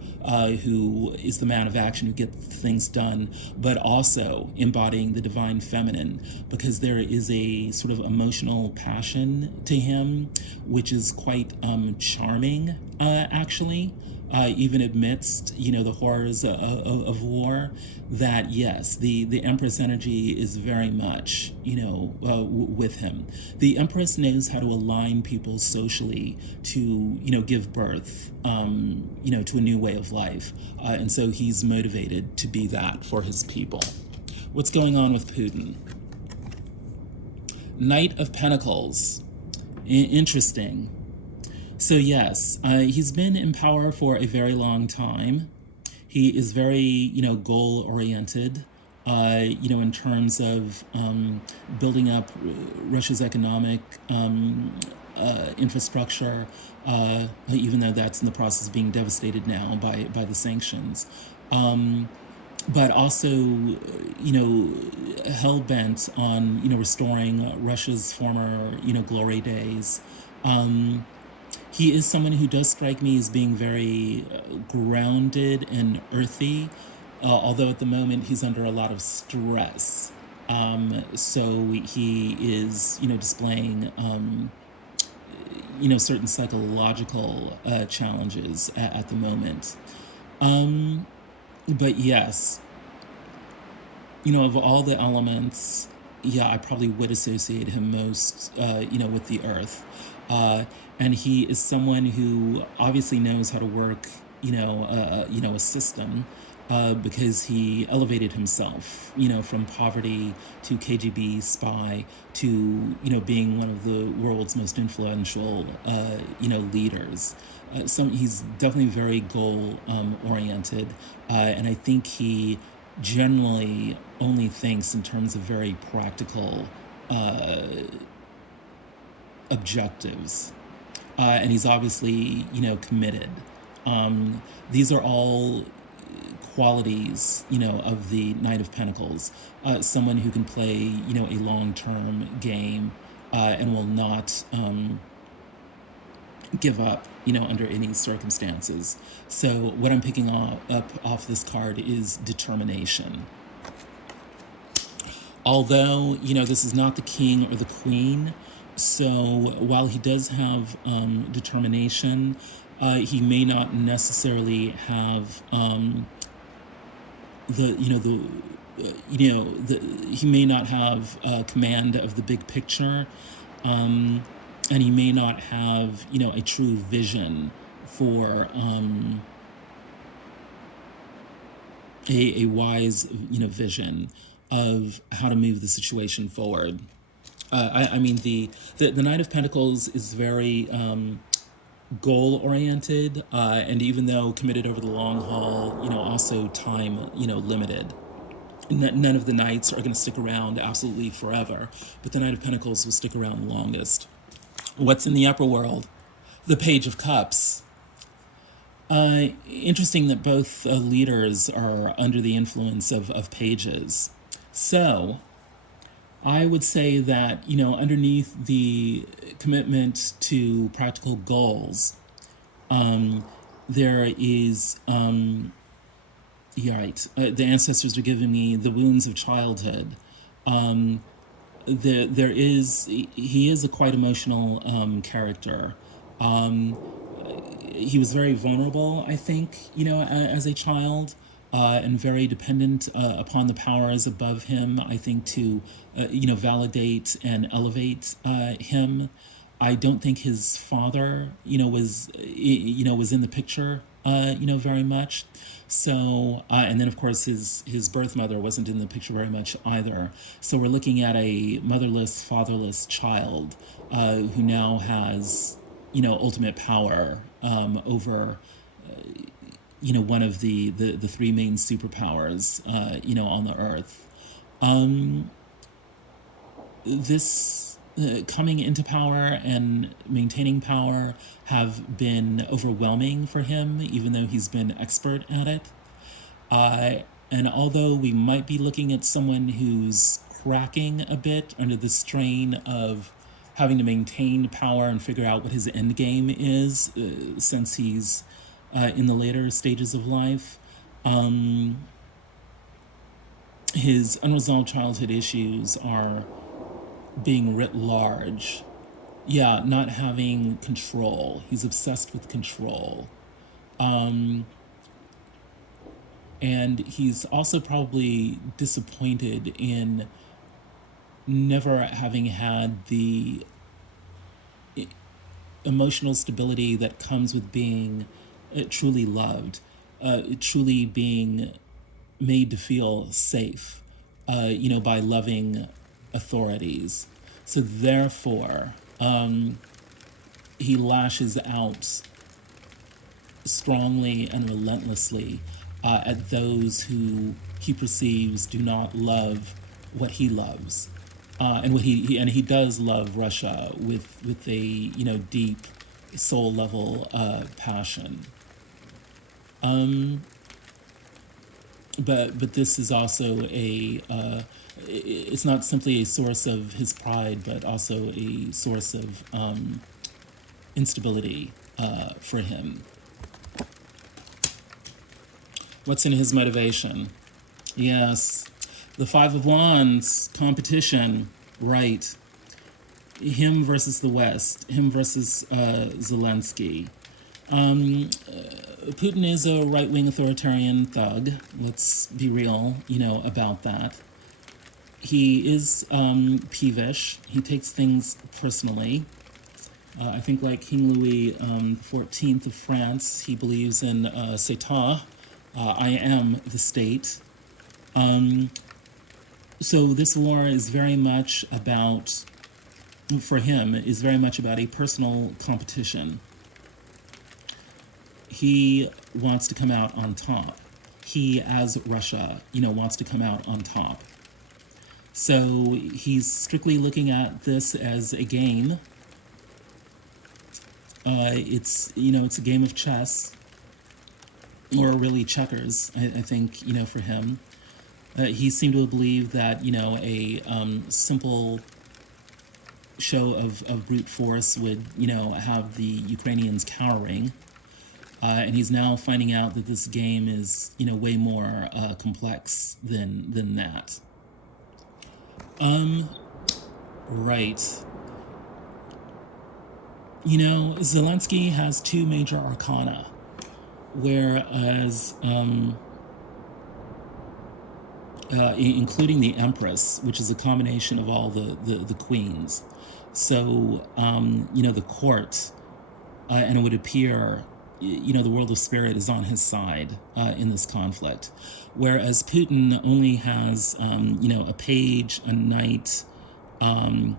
who is the man of action, who gets things done, but also embodying the divine feminine, because there is a sort of emotional passion to him, which is quite charming, actually. Even amidst, the horrors of war, that yes, the Empress energy is very much, with him. The Empress knows how to align people socially to, give birth, to a new way of life. And so he's motivated to be that for his people. What's going on with Putin? Knight of Pentacles. Interesting. So yes, he's been in power for a very long time. He is very, goal-oriented, in terms of building up Russia's economic infrastructure, even though that's in the process of being devastated now by the sanctions. But also, hell-bent on, restoring Russia's former, glory days. He is someone who does strike me as being very grounded and earthy, although at the moment he's under a lot of stress. So he is, displaying, certain psychological challenges at the moment. But yes, of all the elements, yeah, I probably would associate him most, with the earth. And he is someone who obviously knows how to work, a system, because he elevated himself, from poverty to KGB spy to, being one of the world's most influential, leaders. He's definitely very goal oriented, and I think he generally only thinks in terms of very practical objectives. And he's obviously, committed. These are all qualities, of the Knight of Pentacles. Someone who can play, a long-term game and will not give up, under any circumstances. So what I'm picking up off this card is determination. Although, this is not the king or the queen, so while he does have determination, He may not necessarily have the you know the he may not have command of the big picture, and he may not have a true vision for a wise vision of how to move the situation forward. I mean the Knight of Pentacles is very goal oriented, and even though committed over the long haul, also time limited. None of the knights are going to stick around absolutely forever, but the Knight of Pentacles will stick around the longest. What's in the upper world? The Page of Cups. Interesting that both leaders are under the influence of pages. So I would say that, underneath the commitment to practical goals, there is, right, the ancestors are giving me the wounds of childhood. He is a quite emotional character. He was very vulnerable, I think, as a child, and very dependent upon the powers above him, I think, to, validate and elevate him. I don't think his father, was in the picture, very much. So, and then of course his birth mother wasn't in the picture very much either. So we're looking at a motherless, fatherless child who now has, ultimate power over, one of the three main superpowers, on the earth. This coming into power and maintaining power have been overwhelming for him, even though he's been expert at it. And although we might be looking at someone who's cracking a bit under the strain of having to maintain power and figure out what his end game is, since he's in the later stages of life, his unresolved childhood issues are being writ large. Yeah, not having control. He's obsessed with control. And he's also probably disappointed in never having had the emotional stability that comes with being truly loved, truly being made to feel safe, by loving authorities. So therefore, he lashes out strongly and relentlessly at those who he perceives do not love what he loves, and what he does love Russia with a deep soul level passion. But this is also it's not simply a source of his pride, but also a source of instability for him. What's in his motivation? Yes, the Five of Wands, competition, right. Him versus the West, him versus Zelensky. Putin is a right-wing authoritarian thug. Let's be real, about that. He is peevish. He takes things personally. I think like King Louis XIV of France, he believes in C'etat, I am the state. So this war is very much about, for him, is very much about a personal competition. He wants to come out on top. He, as Russia, wants to come out on top. So he's strictly looking at this as a game. It's a game of chess, or really checkers, I think, for him. He seemed to believe that, a simple show of brute force would, have the Ukrainians cowering. And he's now finding out that this game is, way more complex than that. Right. You know, Zelensky has two major arcana, whereas, including the Empress, which is a combination of all the queens. So, you know, the Quartz, and it would appear, you know, the world of spirit is on his side in this conflict. Whereas Putin only has, you know, a page, a knight, all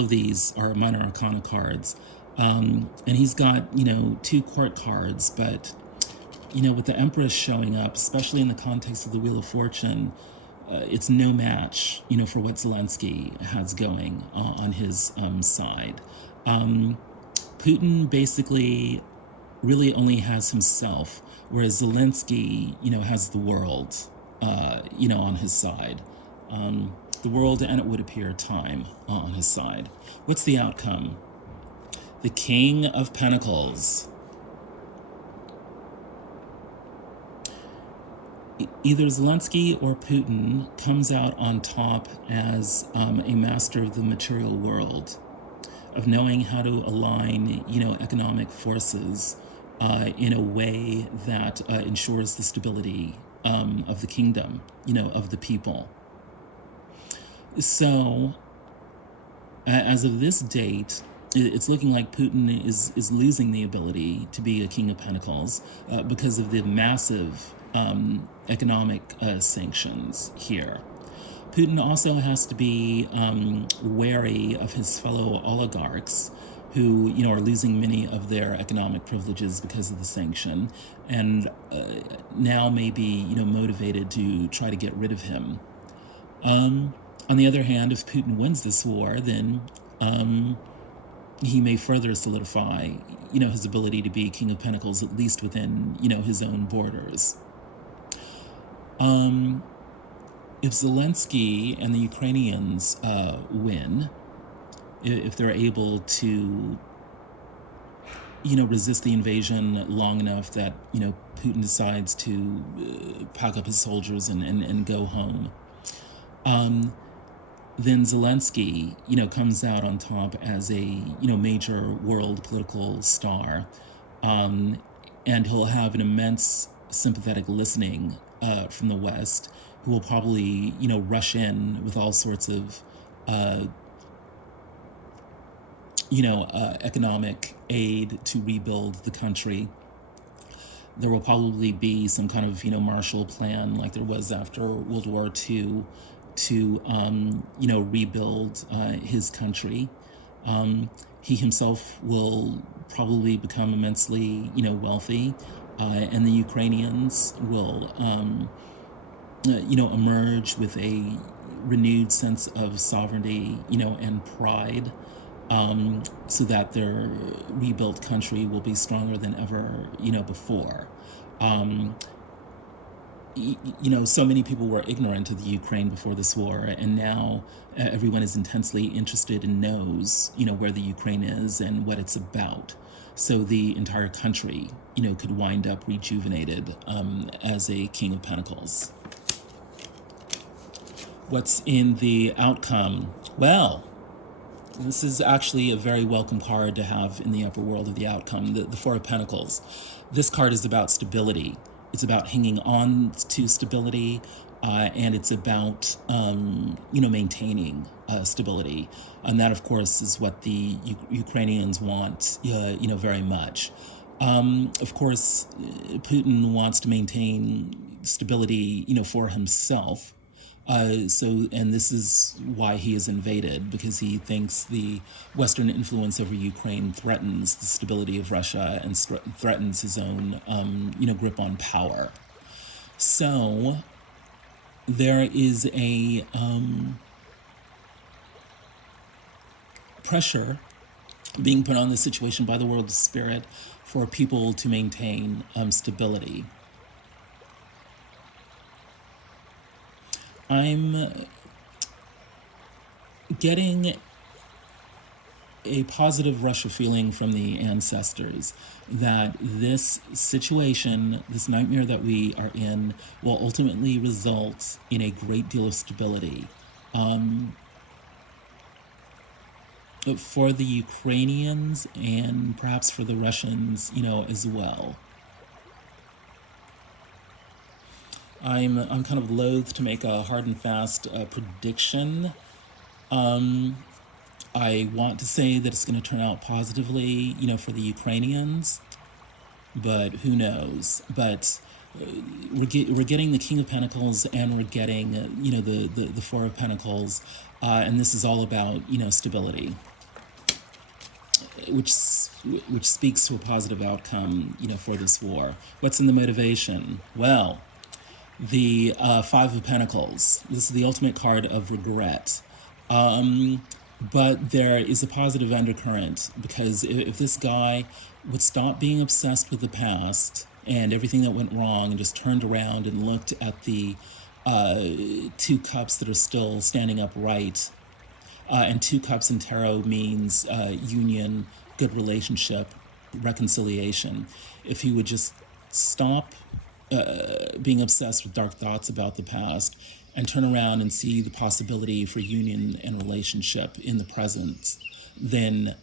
of these are minor arcana cards. And he's got, you know, two court cards, but, you know, with the Empress showing up, especially in the context of the Wheel of Fortune, it's no match, you know, for what Zelensky has going on his side. Putin basically really only has himself, whereas Zelensky, you know, has the world, you know, on his side. The world, and it would appear time, on his side. What's the outcome? The King of Pentacles. Either Zelensky or Putin comes out on top as a master of the material world, of knowing how to align, you know, economic forces in a way that ensures the stability of the kingdom, you know, of the people. So, as of this date, it's looking like Putin is losing the ability to be a King of Pentacles because of the massive economic sanctions here. Putin also has to be wary of his fellow oligarchs who, you know, are losing many of their economic privileges because of the sanction, and now may be, you know, motivated to try to get rid of him. On the other hand, if Putin wins this war, then he may further solidify, you know, his ability to be King of Pentacles, at least within, you know, his own borders. If Zelensky and the Ukrainians win, if they're able to, you know, resist the invasion long enough that, you know, Putin decides to pack up his soldiers and go home, then Zelensky, you know, comes out on top as a, you know, major world political star, and he'll have an immense sympathetic listening from the West, who will probably, you know, rush in with all sorts of, you know, economic aid to rebuild the country. There will probably be some kind of, you know, Marshall Plan like there was after World War II to, you know, rebuild his country. He himself will probably become immensely, you know, wealthy, and the Ukrainians will, you know, emerge with a renewed sense of sovereignty, you know, and pride, so that their rebuilt country will be stronger than ever, you know, before. You know, so many people were ignorant of the Ukraine before this war, and now everyone is intensely interested and knows, you know, where the Ukraine is and what it's about. So the entire country, you know, could wind up rejuvenated as a King of Pentacles. What's in the outcome? Well, this is actually a very welcome card to have in the upper world of the outcome, the Four of Pentacles. This card is about stability. It's about hanging on to stability, and it's about, you know, maintaining stability. And that, of course, is what the Ukrainians want, you know, very much. Of course, Putin wants to maintain stability, you know, for himself. And this is why he is invaded, because he thinks the Western influence over Ukraine threatens the stability of Russia and threatens his own, you know, grip on power. So there is a pressure being put on this situation by the world of spirit for people to maintain stability. I'm getting a positive rush of feeling from the ancestors that this situation, this nightmare that we are in, will ultimately result in a great deal of stability. for the Ukrainians and perhaps for the Russians, as well. I'm kind of loath to make a hard and fast prediction. I want to say that it's going to turn out positively, for the Ukrainians, but who knows? But we're getting the King of Pentacles, and we're getting the Four of Pentacles, and this is all about stability, which speaks to a positive outcome for this war. What's in the motivation? Well, the Five of Pentacles. This is the ultimate card of regret. But there is a positive undercurrent, because if this guy would stop being obsessed with the past and everything that went wrong and just turned around and looked at the two cups that are still standing upright, and two cups in tarot means union, good relationship, reconciliation. If he would just stop being obsessed with dark thoughts about the past and turn around and see the possibility for union and relationship in the present, then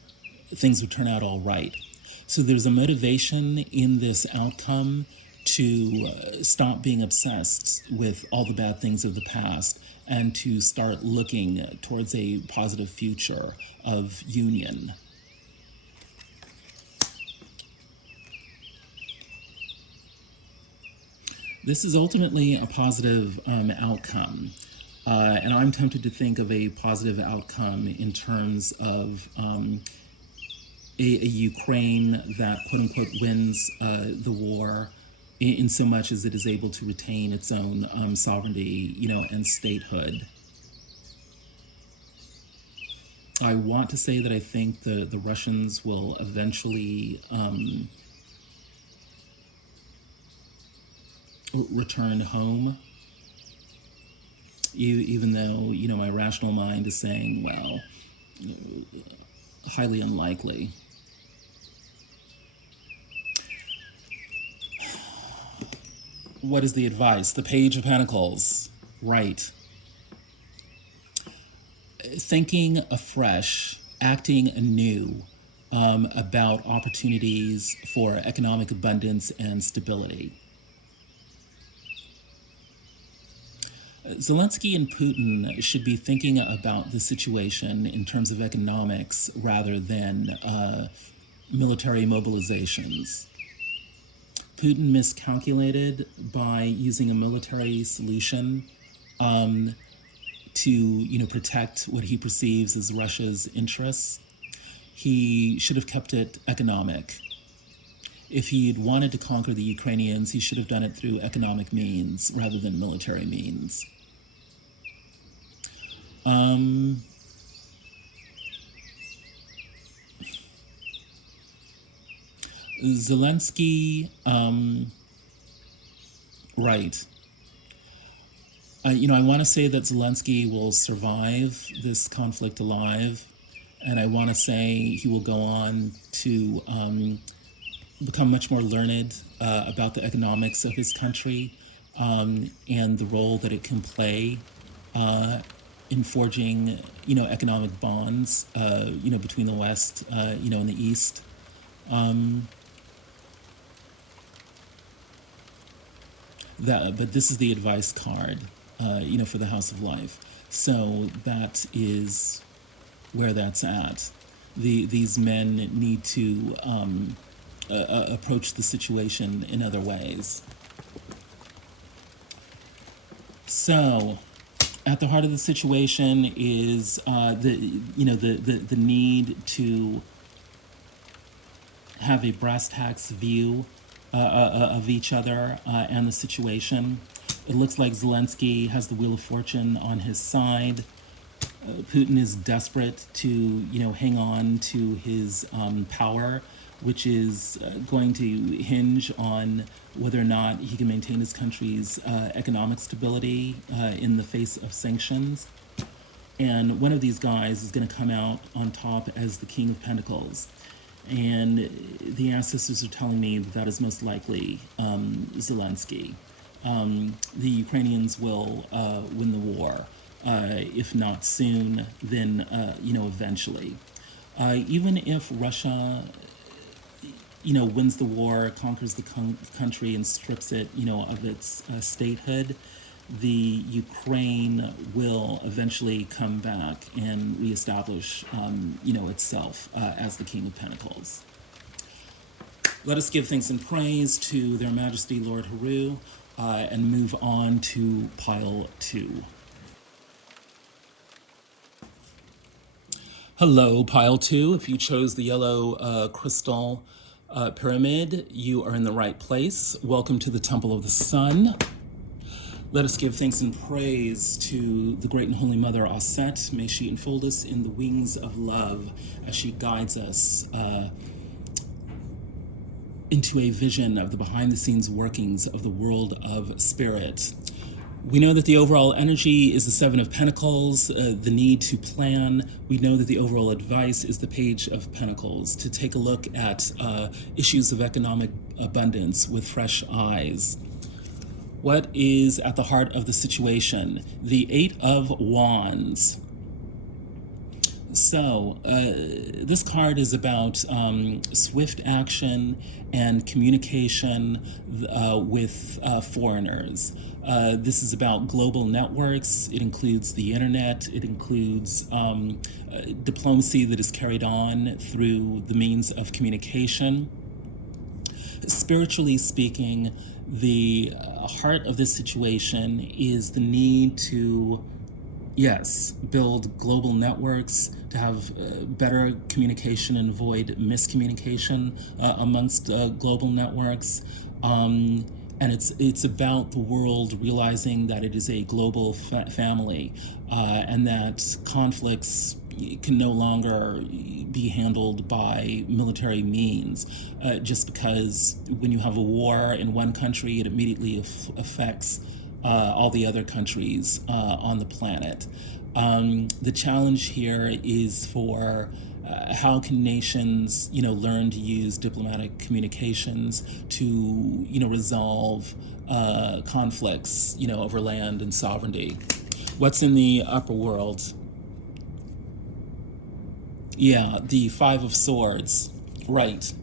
things would turn out all right. So there's a motivation in this outcome to stop being obsessed with all the bad things of the past and to start looking towards a positive future of union. This is ultimately a positive outcome. And I'm tempted to think of a positive outcome in terms of a Ukraine that, quote unquote, wins the war in so much as it is able to retain its own sovereignty, and statehood. I want to say that I think the Russians will eventually return home, even though, my rational mind is saying, well, highly unlikely. What is the advice? The Page of Pentacles. Right. Thinking afresh, acting anew about opportunities for economic abundance and stability. Zelensky and Putin should be thinking about the situation in terms of economics rather than military mobilizations. Putin miscalculated by using a military solution to protect what he perceives as Russia's interests. He should have kept it economic. If he'd wanted to conquer the Ukrainians, he should have done it through economic means rather than military means. Zelensky, right. I want to say that Zelensky will survive this conflict alive, and I want to say he will go on to become much more learned about the economics of his country and the role that it can play in forging, economic bonds, between the West, and the East. But this is the advice card, for the House of Life. So that is where that's at. These men need to approach the situation in other ways. So, at the heart of the situation is the need to have a brass tacks view of each other and the situation. It looks like Zelensky has the Wheel of Fortune on his side. Putin is desperate to, hang on to his power, which is going to hinge on whether or not he can maintain his country's economic stability in the face of sanctions. And one of these guys is going to come out on top as the King of Pentacles. And the ancestors are telling me that is most likely Zelensky. The Ukrainians will win the war. If not soon, then, eventually. Even if Russia, wins the war, conquers the country, and strips it, of its statehood, the Ukraine will eventually come back and reestablish, itself as the King of Pentacles. Let us give thanks and praise to Their Majesty Lord Haru and move on to pile 2. Hello, pile 2. If you chose the yellow crystal pyramid, you are in the right place. Welcome to the Temple of the Sun. Let us give thanks and praise to the Great and Holy Mother Aset. May she enfold us in the wings of love as she guides us into a vision of the behind-the-scenes workings of the world of spirit. We know that the overall energy is the Seven of Pentacles, the need to plan. We know that the overall advice is the Page of Pentacles, to take a look at issues of economic abundance with fresh eyes. What is at the heart of the situation? The Eight of Wands. So, this card is about swift action and communication with foreigners. This is about global networks. It includes the internet. It includes diplomacy that is carried on through the means of communication. Spiritually speaking, the heart of this situation is the need to, yes, build global networks, to have better communication and avoid miscommunication amongst global networks. And it's about the world realizing that it is a global family and that conflicts can no longer be handled by military means, just because when you have a war in one country, it immediately affects all the other countries on the planet. The challenge here is for how can nations, learn to use diplomatic communications to, resolve conflicts, over land and sovereignty. What's in the upper world? Yeah, the Five of Swords, right.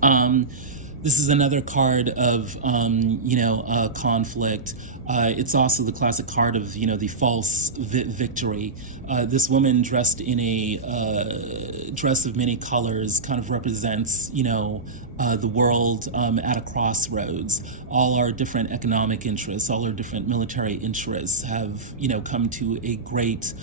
This is another card of, conflict. It's also the classic card of, the false victory. This woman dressed in a dress of many colors kind of represents, the world at a crossroads. All our different economic interests, all our different military interests have, come to a great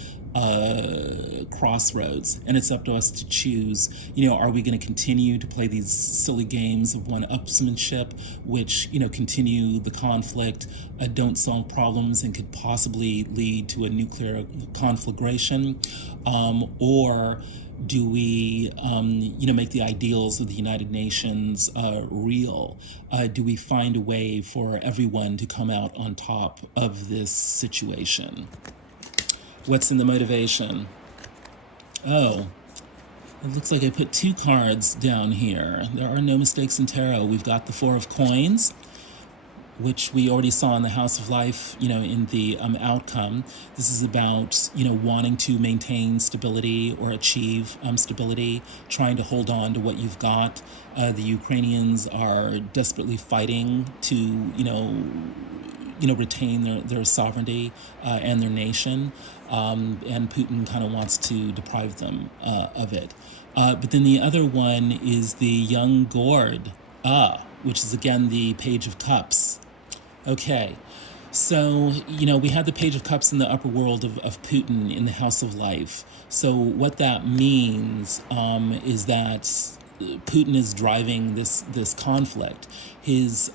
crossroads, and it's up to us to choose, are we going to continue to play these silly games of one-upsmanship, which, continue the conflict, don't solve problems, and could possibly lead to a nuclear conflagration, or do we, make the ideals of the United Nations real? Do we find a way for everyone to come out on top of this situation? What's in the motivation? Oh, it looks like I put 2 cards down here. There are no mistakes in tarot. We've got the Four of Coins, which we already saw in the House of Life, in the outcome. This is about, wanting to maintain stability or achieve stability, trying to hold on to what you've got. The Ukrainians are desperately fighting to, retain their sovereignty and their nation, and Putin kind of wants to deprive them of it. But then the other one is the young gourd, which is again the Page of Cups. Okay, so, we had the Page of Cups in the upper world of Putin in the House of Life. So what that means is that Putin is driving this conflict. His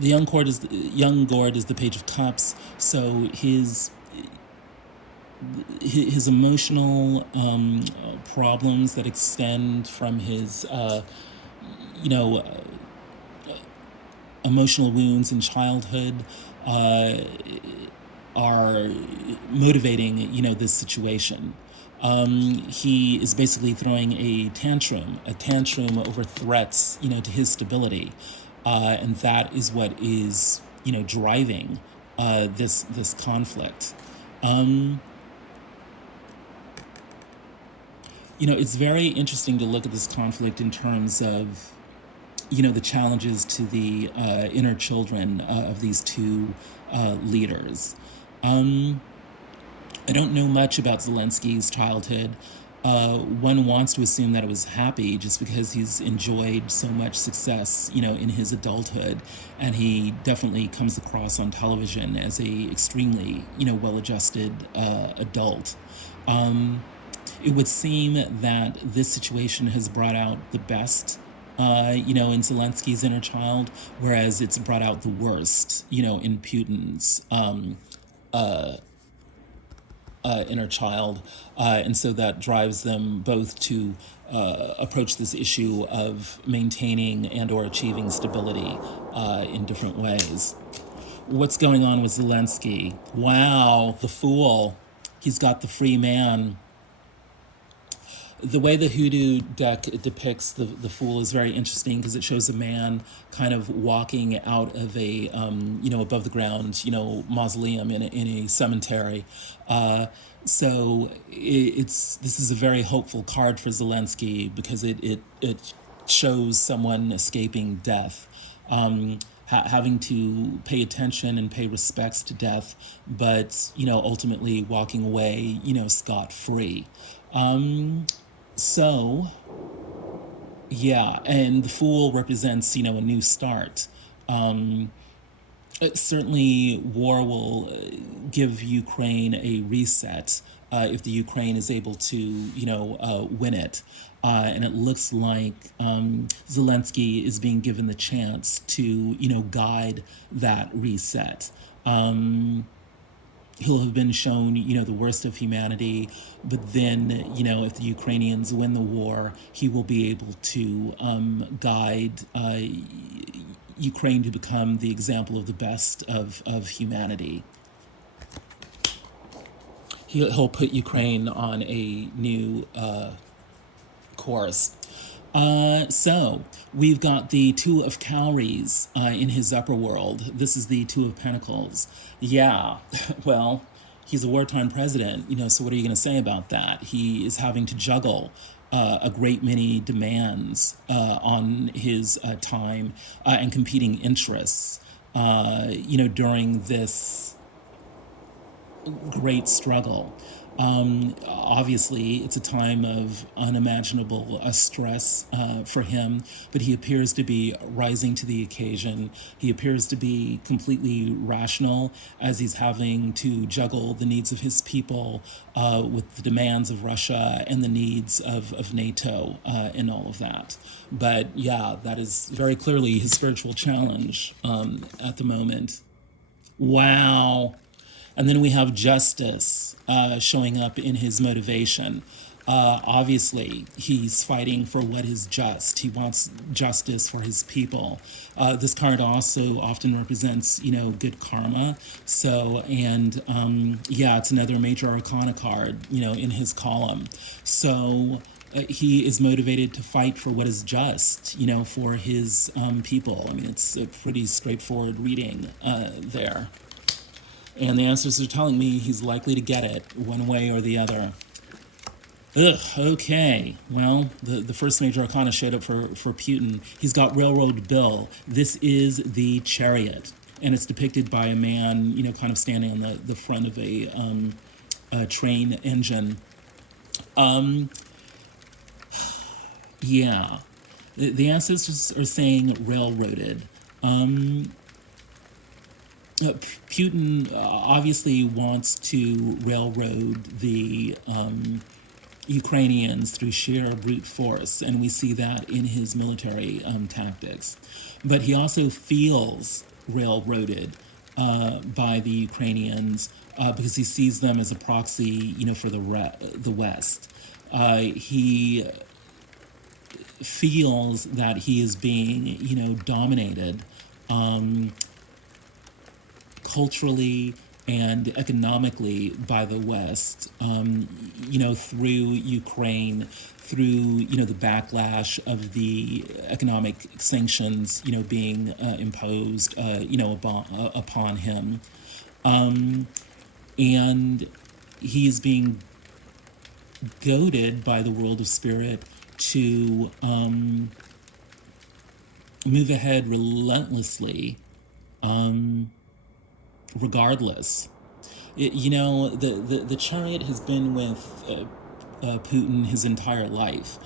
the young gourd is the Page of Cups. So his emotional problems that extend from his emotional wounds in childhood are motivating this situation. He is basically throwing a tantrum over threats to his stability, and that is what is driving this conflict. It's very interesting to look at this conflict in terms of, the challenges to the inner children of these two leaders. Um, I don't know much about Zelensky's childhood. One wants to assume that it was happy just because he's enjoyed so much success, in his adulthood, and he definitely comes across on television as a extremely, well-adjusted adult. Um, it would seem that this situation has brought out the best, in Zelensky's inner child, whereas it's brought out the worst, in Putin's inner child. And so that drives them both to approach this issue of maintaining and or achieving stability in different ways. What's going on with Zelensky? Wow, the fool. He's got the free man. The way the hoodoo deck depicts the fool is very interesting because it shows a man kind of walking out of a above the ground mausoleum in a cemetery. So this is a very hopeful card for Zelensky because it shows someone escaping death. Having to pay attention and pay respects to death, but ultimately walking away scot-free. So, yeah, and the Fool represents, a new start. Certainly, war will give Ukraine a reset if the Ukraine is able to, win it. And it looks like Zelensky is being given the chance to, guide that reset. He'll have been shown, the worst of humanity, but then, if the Ukrainians win the war, he will be able to guide Ukraine to become the example of the best of humanity. He'll put Ukraine on a new course. So we've got the Two of Cowries in his upper world. This is the Two of Pentacles. Yeah, well, he's a wartime president, so what are you going to say about that? He is having to juggle a great many demands on his time and competing interests, during this great struggle. Obviously, it's a time of unimaginable stress for him, but he appears to be rising to the occasion. He appears to be completely rational as he's having to juggle the needs of his people with the demands of Russia and the needs of NATO and all of that. But yeah, that is very clearly his spiritual challenge at the moment. Wow. And then we have justice showing up in his motivation. Obviously, he's fighting for what is just. He wants justice for his people. This card also often represents, good karma. So, and it's another major arcana card, in his column. So he is motivated to fight for what is just, for his people. I mean, it's a pretty straightforward reading there. And the answers are telling me he's likely to get it one way or the other. Okay. Well, the first major arcana showed up for Putin. He's got Railroad Bill. This is the Chariot. And it's depicted by a man, kind of standing on the front of a train engine. Yeah. The ancestors are saying railroaded. Putin obviously wants to railroad the Ukrainians through sheer brute force, and we see that in his military tactics. But he also feels railroaded by the Ukrainians because he sees them as a proxy, for the West. He feels that he is being, dominated culturally and economically by the West, through Ukraine, through, the backlash of the economic sanctions, being imposed, upon him. And he's being goaded by the world of spirit to move ahead relentlessly, regardless. The chariot has been with Putin his entire life,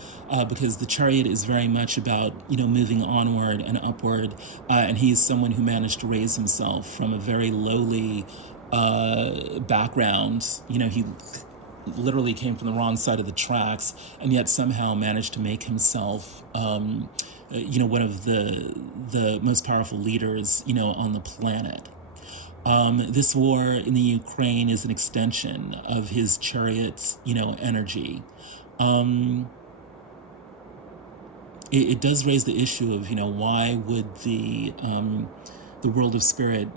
because the chariot is very much about, moving onward and upward, and he is someone who managed to raise himself from a very lowly background. He literally came from the wrong side of the tracks, and yet somehow managed to make himself, one of the most powerful leaders, on the planet. This war in the Ukraine is an extension of his chariot, energy. It does raise the issue of, why would the world of spirit,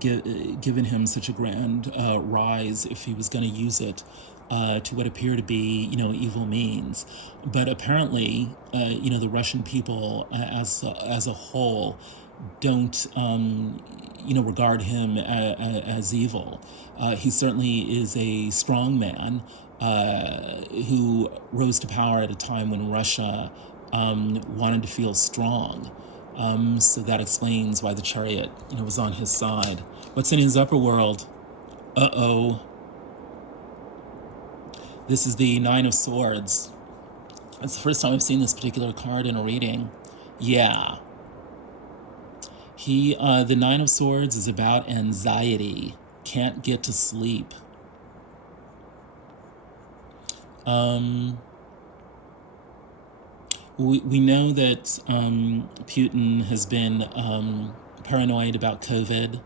given him such a grand rise if he was going to use it to what appear to be, evil means. But apparently, the Russian people as a whole don't, regard him as evil. He certainly is a strong man who rose to power at a time when Russia wanted to feel strong. So that explains why the chariot, was on his side. What's in his upper world? Uh-oh. This is the Nine of Swords. It's the first time I've seen this particular card in a reading. Yeah. The Nine of Swords is about anxiety. Can't get to sleep. We know that Putin has been paranoid about COVID.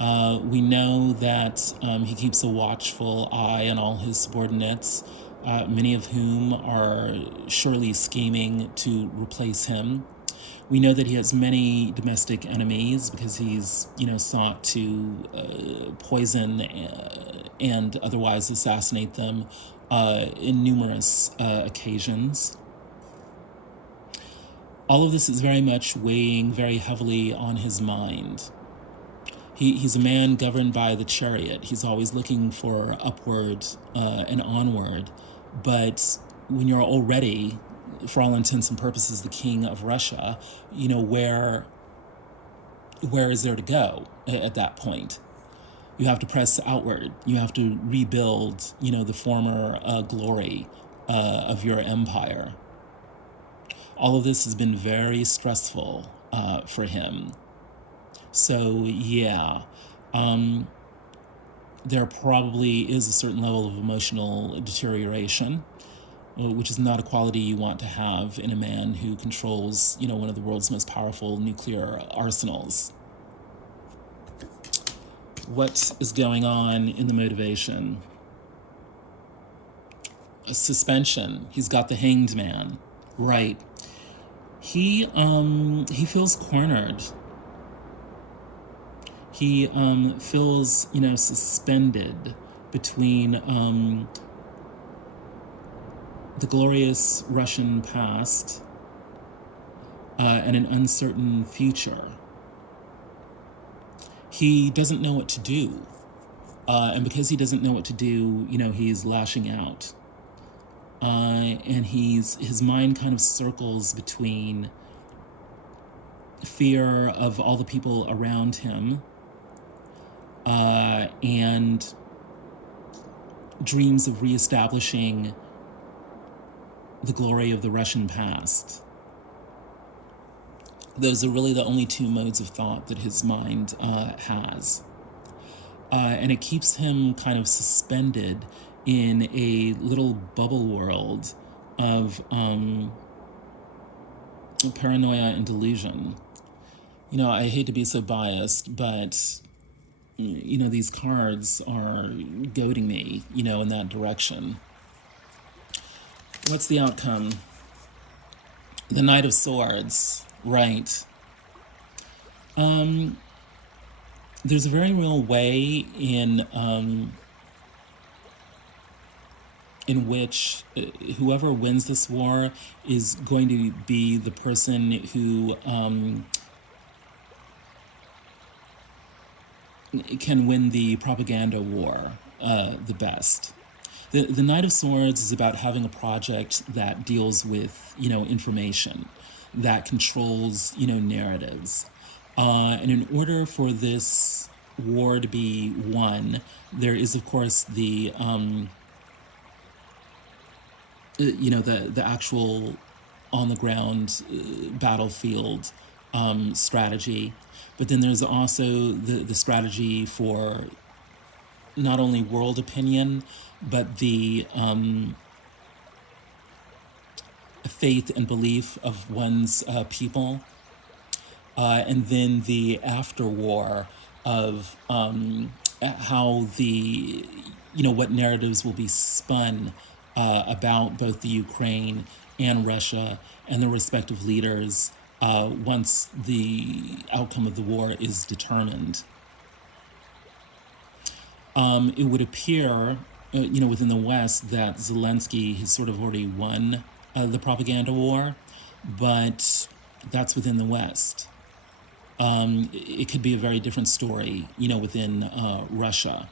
We know that he keeps a watchful eye on all his subordinates, many of whom are surely scheming to replace him. We know that he has many domestic enemies because he's, sought to poison and otherwise assassinate them in numerous occasions. All of this is very much weighing very heavily on his mind. He's a man governed by the chariot. He's always looking for upward and onward. But when you're already, for all intents and purposes, the king of Russia, where is there to go at that point? You have to press outward. You have to rebuild, the former glory of your empire. All of this has been very stressful for him. So, yeah, there probably is a certain level of emotional deterioration, which is not a quality you want to have in a man who controls, one of the world's most powerful nuclear arsenals. What is going on in the motivation? A suspension. He's got the Hanged Man. Right. He feels cornered. He feels, suspended between the glorious Russian past and an uncertain future. He doesn't know what to do. And because he doesn't know what to do, he's lashing out. And his mind kind of circles between fear of all the people around him and dreams of reestablishing the glory of the Russian past. Those are really the only two modes of thought that his mind has. And it keeps him kind of suspended in a little bubble world of paranoia and delusion. I hate to be so biased, but, these cards are goading me, in that direction. What's the outcome? The Knight of Swords, right. There's a very real way in which whoever wins this war is going to be the person who can win the propaganda war the best. The Knight of Swords is about having a project that deals with, information, that controls, narratives. And in order for this war to be won, there is, of course, the actual on the ground battlefield strategy, but then there's also the strategy for not only world opinion, but the faith and belief of one's people, and then the after war of how what narratives will be spun about both the Ukraine and Russia and their respective leaders once the outcome of the war is determined. It would appear, within the West that Zelensky has sort of already won the propaganda war, but that's within the West. It could be a very different story, within Russia.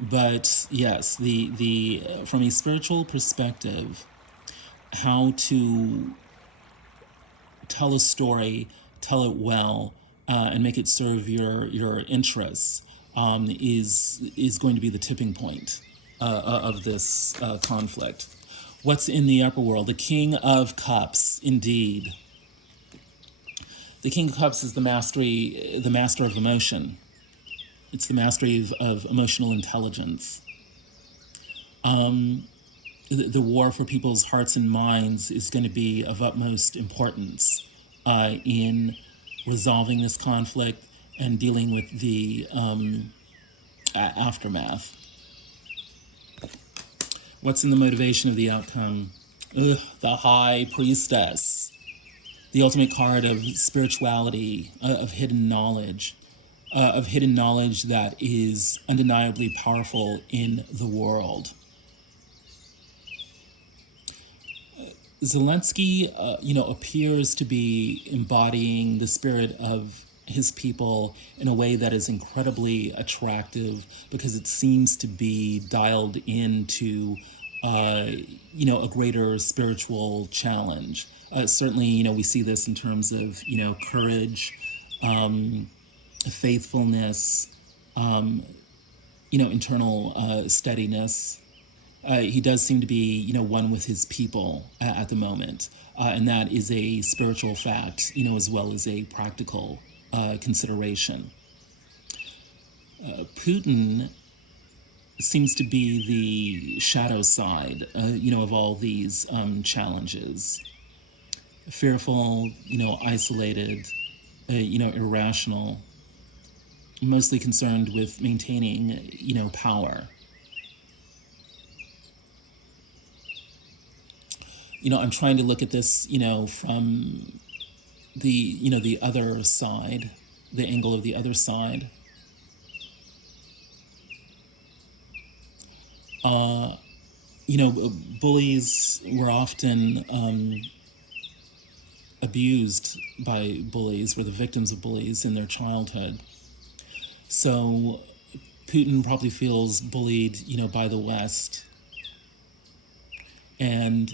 But yes, the from a spiritual perspective, how to tell a story, tell it well, and make it serve your interests is going to be the tipping point of this conflict. What's in the upper world? The King of Cups, indeed. The King of Cups is the master of emotion. It's the mastery of emotional intelligence. The war for people's hearts and minds is going to be of utmost importance in resolving this conflict and dealing with the aftermath. What's in the motivation of the outcome? The High Priestess, the ultimate card of spirituality, of hidden knowledge that is undeniably powerful in the world. Zelensky, appears to be embodying the spirit of his people in a way that is incredibly attractive because it seems to be dialed into, a greater spiritual challenge. Certainly, we see this in terms of, courage, faithfulness, internal steadiness. He does seem to be, one with his people at the moment, and that is a spiritual fact, as well as a practical consideration. Putin seems to be the shadow side, of all these challenges. Fearful, isolated, irrational, mostly concerned with maintaining, power. I'm trying to look at this, from the other side, the angle of the other side. Bullies were often abused by bullies, were the victims of bullies in their childhood. So Putin probably feels bullied, by the West. And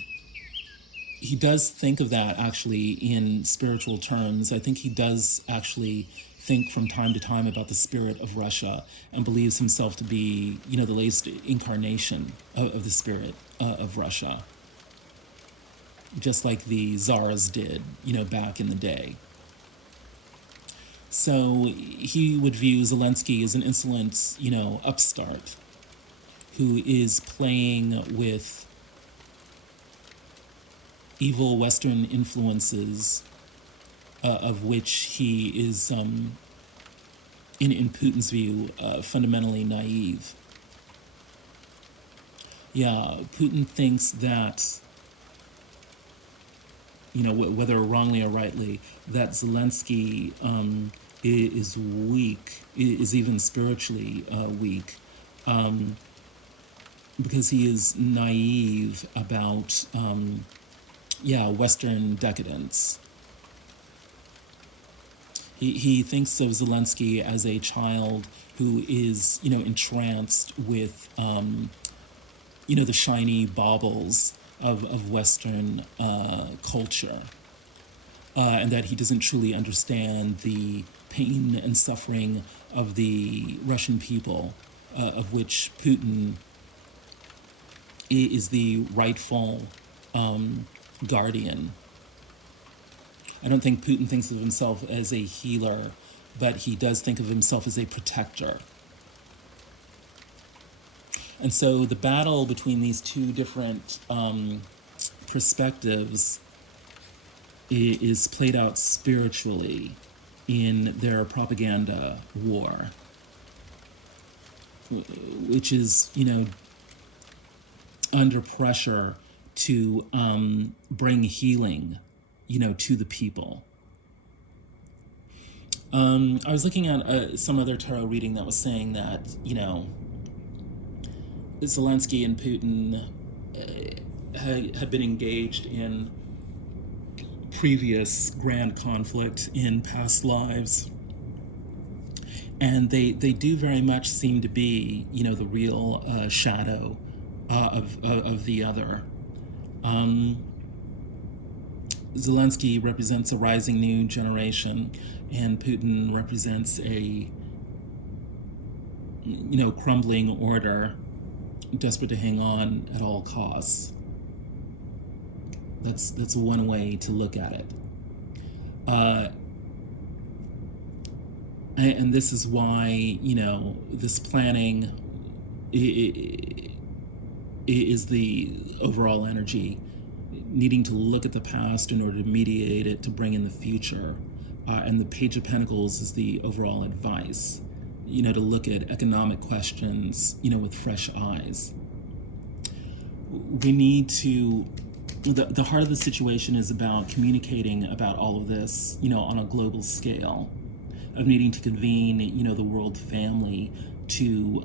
he does think of that actually in spiritual terms. I think he does actually think from time to time about the spirit of Russia and believes himself to be, the latest incarnation of the spirit of Russia, just like the Tsars did, back in the day. So he would view Zelensky as an insolent, upstart who is playing with evil Western influences, of which he is, in Putin's view, fundamentally naive. Yeah, Putin thinks that, whether wrongly or rightly, that Zelensky is weak, is even spiritually weak, because he is naive about Western decadence. He thinks of Zelensky as a child who is, entranced with, the shiny baubles of Western culture, and that he doesn't truly understand the pain and suffering of the Russian people, of which Putin is the rightful guardian. I don't think Putin thinks of himself as a healer, but he does think of himself as a protector. And so the battle between these two different perspectives is played out spiritually in their propaganda war, which is, under pressure to bring healing, to the people. I was looking at some other tarot reading that was saying that, Zelensky and Putin had been engaged in previous grand conflict in past lives. And they do very much seem to be, the real shadow of the other. Zelensky represents a rising new generation, and Putin represents a, crumbling order, desperate to hang on at all costs. That's one way to look at it. And this is why, this planning is the overall energy, needing to look at the past in order to mediate it, to bring in the future. And the Page of Pentacles is the overall advice, to look at economic questions, with fresh eyes. We need to, the heart of the situation is about communicating about all of this, on a global scale, of needing to convene, the world family to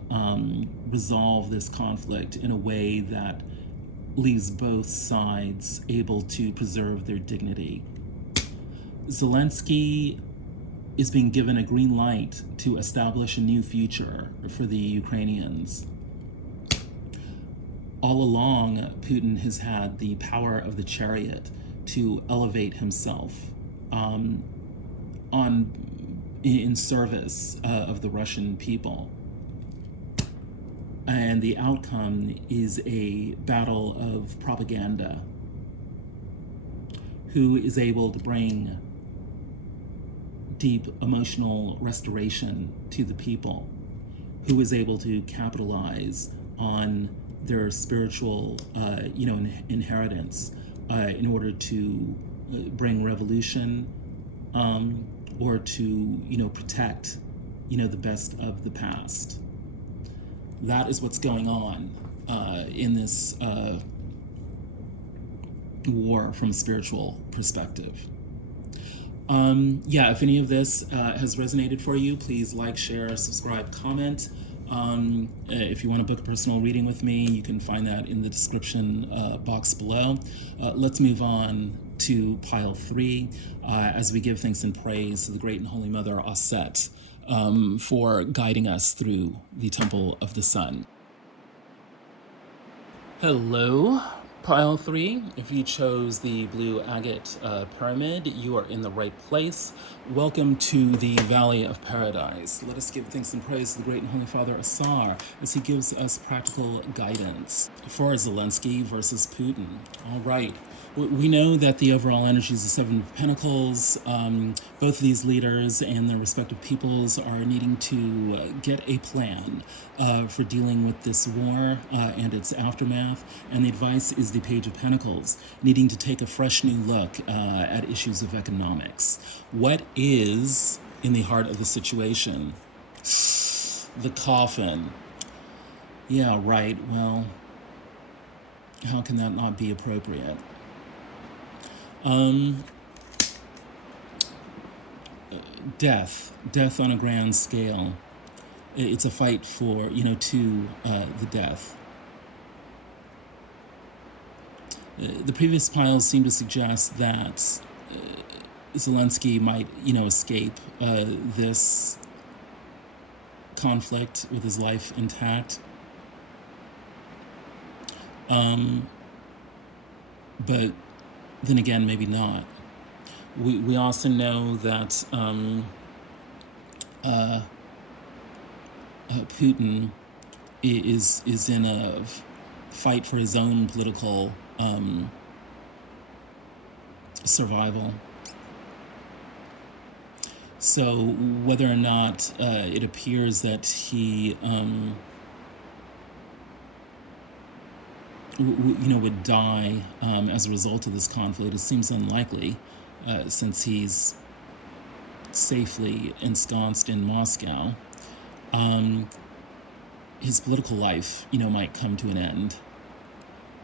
resolve this conflict in a way that leaves both sides able to preserve their dignity. Zelensky is being given a green light to establish a new future for the Ukrainians. All along, Putin has had the power of the chariot to elevate himself in service of the Russian people. And the outcome is a battle of propaganda. Who is able to bring deep emotional restoration to the people? Who is able to capitalize on their spiritual, inheritance in order to bring revolution, or to, protect, the best of the past? That is what's going on in this war from a spiritual perspective. If any of this has resonated for you, please like, share, subscribe, comment. If you want to book a personal reading with me, you can find that in the description box below. Let's move on to pile 3 as we give thanks and praise to the Great and Holy Mother Aset for guiding us through the Temple of the Sun. Hello, pile 3. If you chose the blue agate pyramid, you are in the right place. Welcome to the Valley of Paradise. Let us give thanks and praise to the Great and Holy Father Asar as he gives us practical guidance for Zelensky versus Putin. All right. We know that the overall energy is the Seven of Pentacles. Both of these leaders and their respective peoples are needing to get a plan for dealing with this war and its aftermath. And the advice is the Page of Pentacles, needing to take a fresh new look at issues of economics. What is in the heart of the situation? The coffin. Yeah, right. Well, how can that not be appropriate? Death on a grand scale. It's a fight for, to the death. The previous piles seem to suggest that Zelensky might, escape this conflict with his life intact. But then again, maybe not. We also know that Putin is in a fight for his own political survival. So whether or not it appears that he would die as a result of this conflict, it seems unlikely, since he's safely ensconced in Moscow. His political life, might come to an end.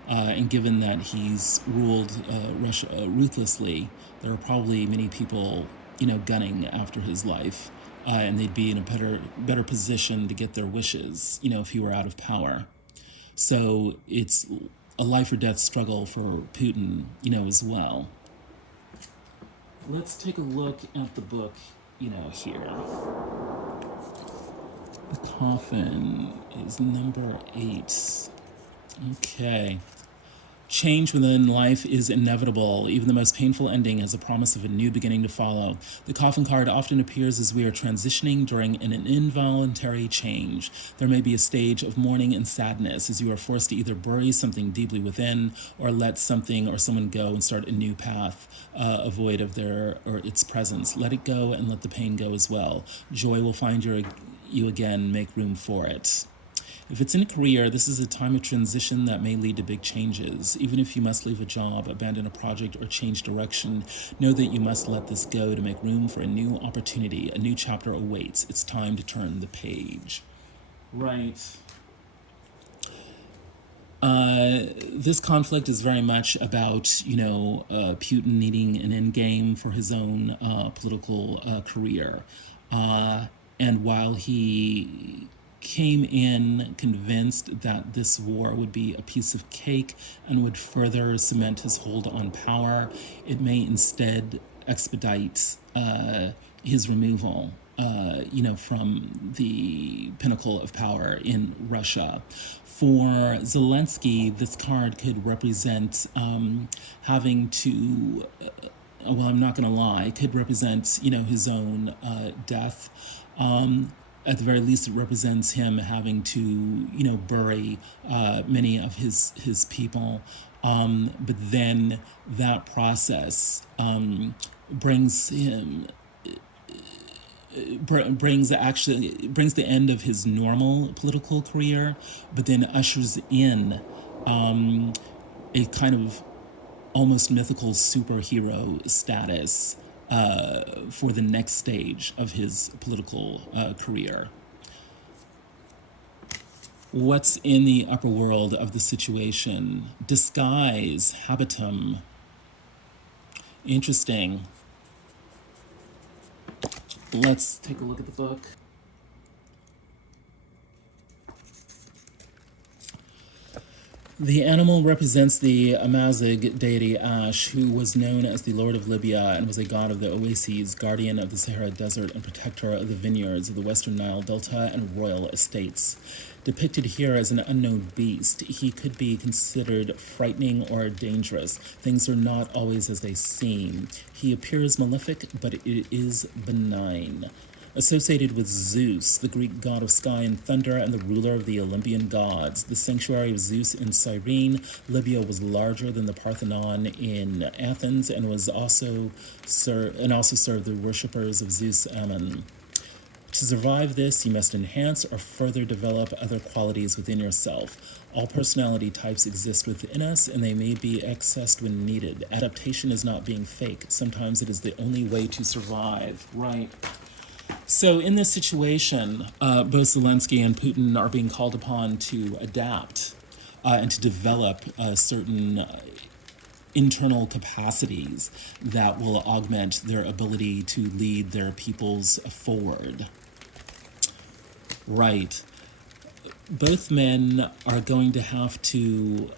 And given that he's ruled Russia ruthlessly, there are probably many people, gunning after his life, and they'd be in a better position to get their wishes, if he were out of power. So it's a life or death struggle for Putin, as well. Let's take a look at the book, here. The Coffin is number 8. Okay. Change within life is inevitable. Even the most painful ending has a promise of a new beginning to follow. The coffin card often appears as we are transitioning during an involuntary change. There may be a stage of mourning and sadness as you are forced to either bury something deeply within or let something or someone go and start a new path, avoid of their or its presence. Let it go and let the pain go as well. Joy will find you again. Make room for it. If it's in a career, this is a time of transition that may lead to big changes. Even if you must leave a job, abandon a project, or change direction, know that you must let this go to make room for a new opportunity. A new chapter awaits. It's time to turn the page. Right. This conflict is very much about, Putin needing an end game for his own political career. And while he came in convinced that this war would be a piece of cake and would further cement his hold on power, it may instead expedite his removal, from the pinnacle of power in Russia. For Zelensky, this card could represent having to, well, I'm not going to lie, could represent, his own death. At the very least, it represents him having to, bury many of his people. But then that process brings the end of his normal political career, but then ushers in a kind of almost mythical superhero status for the next stage of his political career. What's in the upper world of the situation? Disguise, habitum. Interesting. Let's take a look at the book. The animal represents the Amazigh deity Ash, who was known as the Lord of Libya and was a god of the oases, guardian of the Sahara Desert, and protector of the vineyards of the Western Nile Delta and royal estates. Depicted here as an unknown beast, he could be considered frightening or dangerous. Things are not always as they seem. He appears malefic, but it is benign. Associated with Zeus, the Greek god of sky and thunder and the ruler of the Olympian gods. The sanctuary of Zeus in Cyrene, Libya was larger than the Parthenon in Athens and also served the worshippers of Zeus Ammon. To survive this, you must enhance or further develop other qualities within yourself. All personality types exist within us, and they may be accessed when needed. Adaptation is not being fake. Sometimes it is the only way to survive. Right. So in this situation, both Zelensky and Putin are being called upon to adapt and to develop certain internal capacities that will augment their ability to lead their peoples forward. Right. Both men are going to have to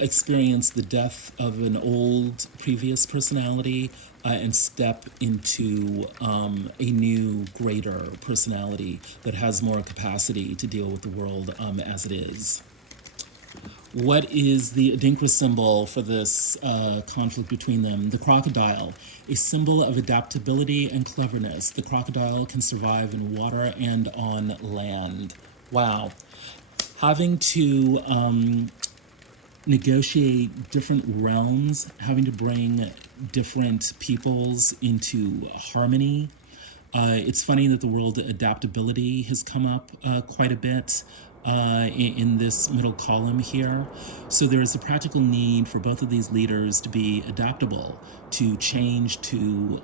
experience the death of an old previous personality and step into a new, greater personality that has more capacity to deal with the world as it is. What is the Adinkra symbol for this conflict between them? The crocodile, a symbol of adaptability and cleverness. The crocodile can survive in water and on land. Wow. Having to negotiate different realms, having to bring different peoples into harmony. It's funny that the word adaptability has come up quite a bit in this middle column here. So there is a practical need for both of these leaders to be adaptable, to change to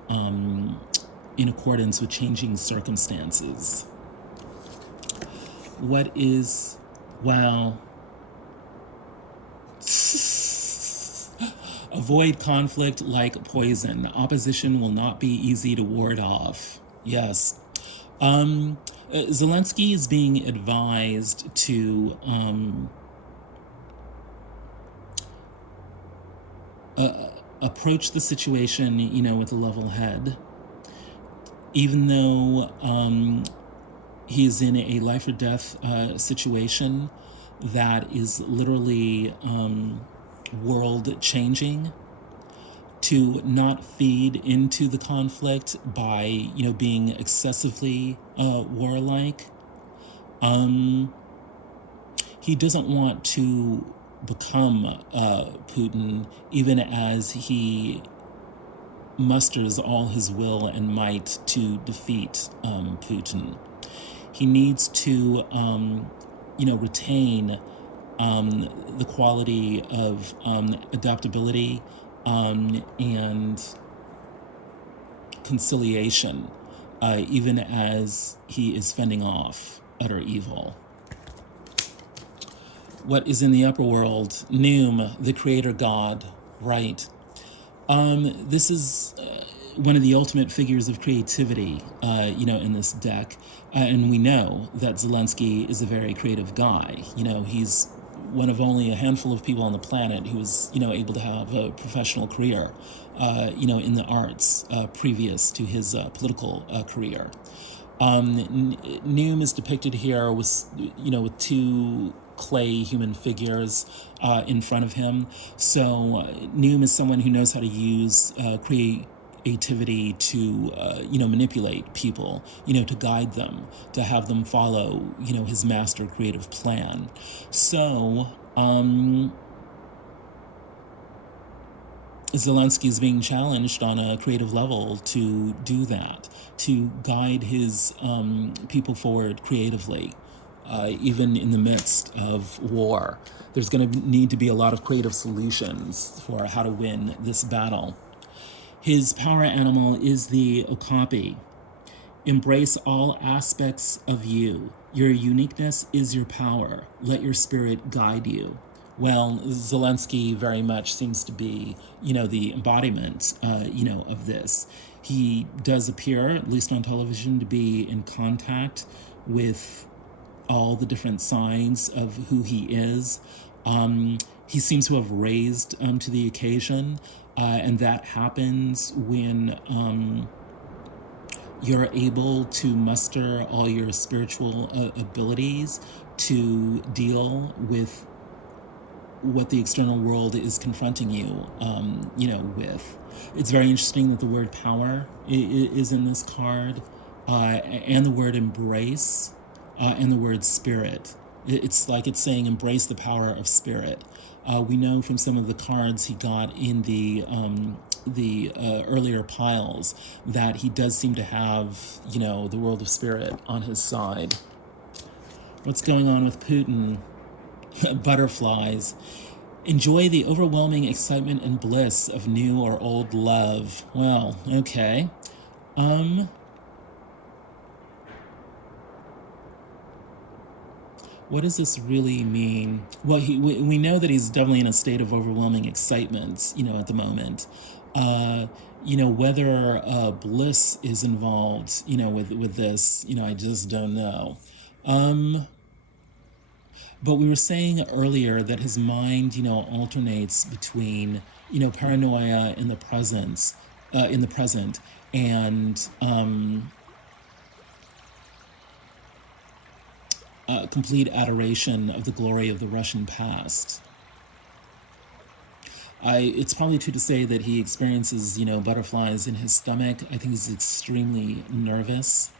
in accordance with changing circumstances. What is, wow. Avoid conflict like poison. Opposition will not be easy to ward off. Yes. Zelensky is being advised to approach the situation, with a level head. Even though he's in a life or death situation that is literally world changing, to not feed into the conflict by being excessively warlike. He doesn't want to become Putin, even as he musters all his will and might to defeat Putin. He needs to retain the quality of adaptability and conciliation, even as he is fending off utter evil. What is in the upper world? Noom, the creator god, Rite. This is one of the ultimate figures of creativity, in this deck. And we know that Zelensky is a very creative guy. He's one of only a handful of people on the planet who was, able to have a professional career, in the arts previous to his political career. Noom is depicted here with, with two clay human figures in front of him. So Noom is someone who knows how to use creativity to manipulate people, to guide them, to have them follow his master creative plan. So Zelensky is being challenged on a creative level to do that, to guide his people forward creatively. Even in the midst of war, there's going to need to be a lot of creative solutions for how to win this battle. His power animal is the okapi. Embrace all aspects of you. Your uniqueness is your power. Let your spirit guide you. Well, Zelensky very much seems to be, the embodiment, of this. He does appear, at least on television, to be in contact with all the different signs of who he is. He seems to have raised to the occasion, and that happens when you're able to muster all your spiritual abilities to deal with what the external world is confronting you, with. It's very interesting that the word power is in this card, and the word embrace, and the word spirit. It's like it's saying embrace the power of spirit. We know from some of the cards he got in the earlier piles that he does seem to have, the world of spirit on his side. What's going on with Putin? Butterflies. Enjoy the overwhelming excitement and bliss of new or old love. Well, okay. What does this really mean? Well, we know that he's definitely in a state of overwhelming excitement, at the moment. Whether bliss is involved, with this, I just don't know. But we were saying earlier that his mind, alternates between, paranoia in the present, and complete adoration of the glory of the Russian past. It's probably true to say that he experiences, butterflies in his stomach. I think he's extremely nervous.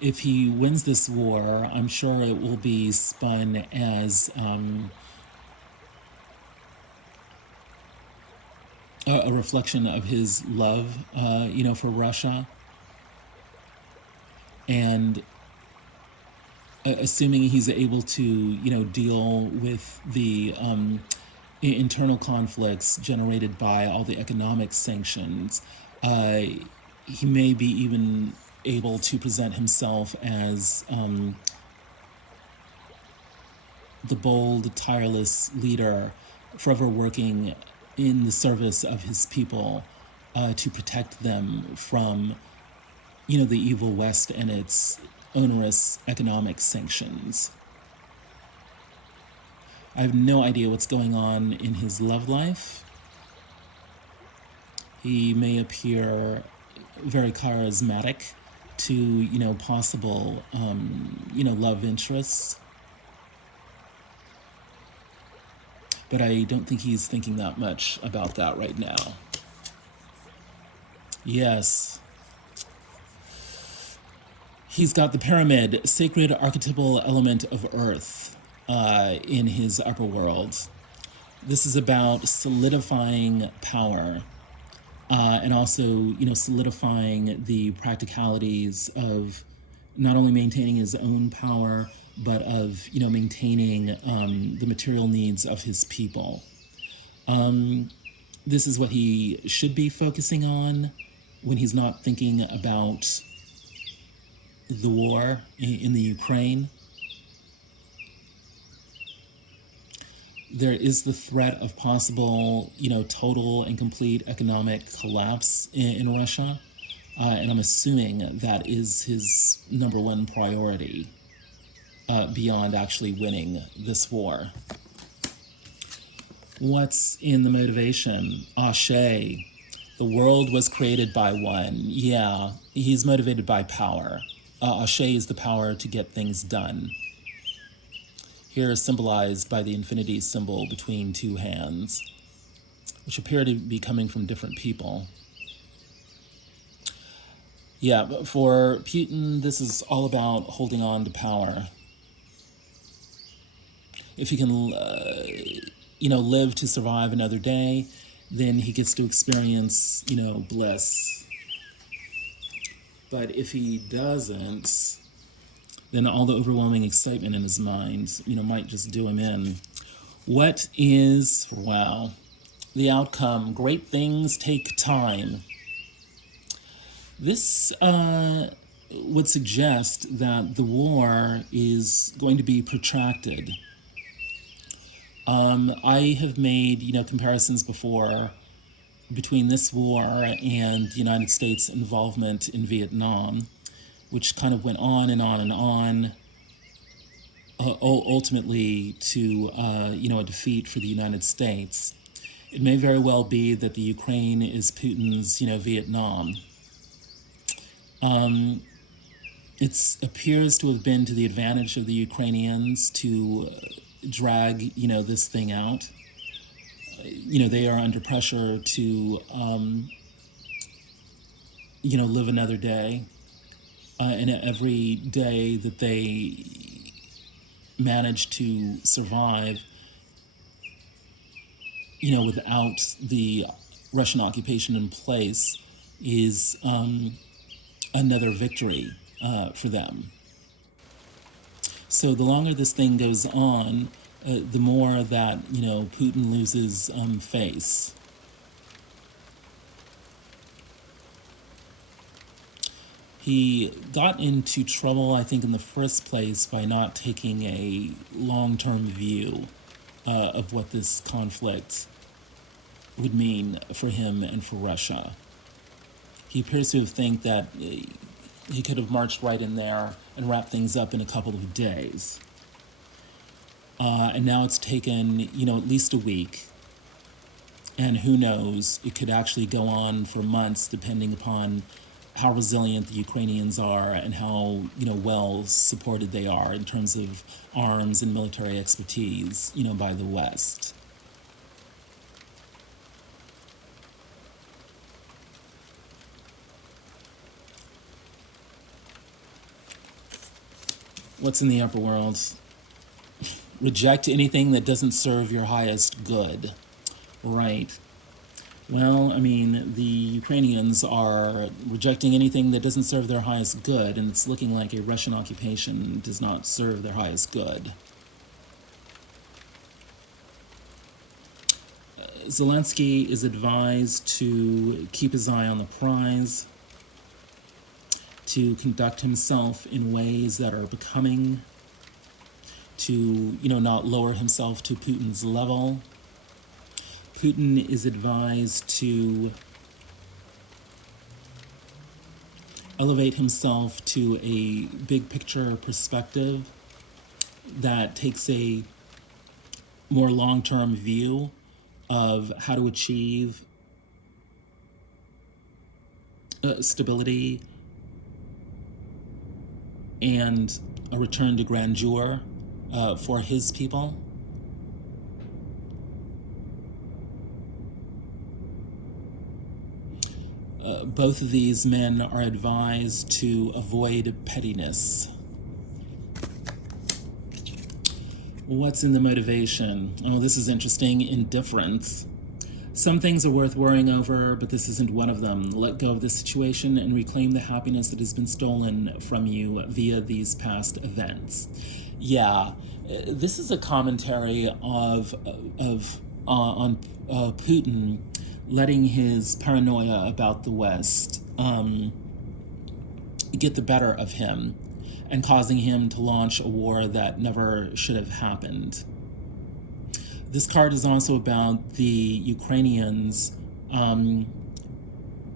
If he wins this war, I'm sure it will be spun as a reflection of his love, for Russia. And assuming he's able to, deal with the internal conflicts generated by all the economic sanctions, he may be even able to present himself as the bold, tireless leader, forever working in the service of his people to protect them from, the evil West and its onerous economic sanctions. I have no idea what's going on in his love life. He may appear very charismatic to, possible, love interests. But I don't think he's thinking that much about that right now. Yes. He's got the pyramid, sacred archetypal element of Earth, in his upper world. This is about solidifying power, and also, solidifying the practicalities of not only maintaining his own power, but of, maintaining the material needs of his people. This is what he should be focusing on when he's not thinking about the war in the Ukraine. There is the threat of possible, total and complete economic collapse in Russia. And I'm assuming that is his number one priority, beyond actually winning this war. What's in the motivation? Ashe. The world was created by one. Yeah, he's motivated by power. Ashe is the power to get things done. Here is symbolized by the infinity symbol between two hands, which appear to be coming from different people. Yeah, but for Putin, this is all about holding on to power. If he can, live to survive another day, then he gets to experience, bliss. But if he doesn't, then all the overwhelming excitement in his mind, might just do him in. What is, wow, the outcome? Great things take time. This would suggest that the war is going to be protracted. I have made, comparisons before between this war and the United States' involvement in Vietnam, which kind of went on and on and on, ultimately to, a defeat for the United States. It may very well be that the Ukraine is Putin's, Vietnam. It appears to have been to the advantage of the Ukrainians to drag, this thing out. They are under pressure to, live another day. And every day that they manage to survive, without the Russian occupation in place is another victory for them. So the longer this thing goes on, the more that, Putin loses face. He got into trouble, I think, in the first place by not taking a long-term view of what this conflict would mean for him and for Russia. He appears to think that He could have marched right in there and wrapped things up in a couple of days. And now it's taken, at least a week. And who knows, it could actually go on for months, depending upon how resilient the Ukrainians are and how, well supported they are in terms of arms and military expertise, by the West. What's in the upper world? Reject anything that doesn't serve your highest good. Right. Well, the Ukrainians are rejecting anything that doesn't serve their highest good, and it's looking like a Russian occupation does not serve their highest good. Zelensky is advised to keep his eye on the prize, to conduct himself in ways that are becoming, to, not lower himself to Putin's level. Putin is advised to elevate himself to a big picture perspective that takes a more long-term view of how to achieve stability and a return to grandeur for his people. Both of these men are advised to avoid pettiness. What's in the motivation? Oh, this is interesting. Indifference. Some things are worth worrying over, but this isn't one of them. Let go of the situation and reclaim the happiness that has been stolen from you via these past events. Yeah, this is a commentary on Putin letting his paranoia about the West get the better of him and causing him to launch a war that never should have happened. This card is also about the Ukrainians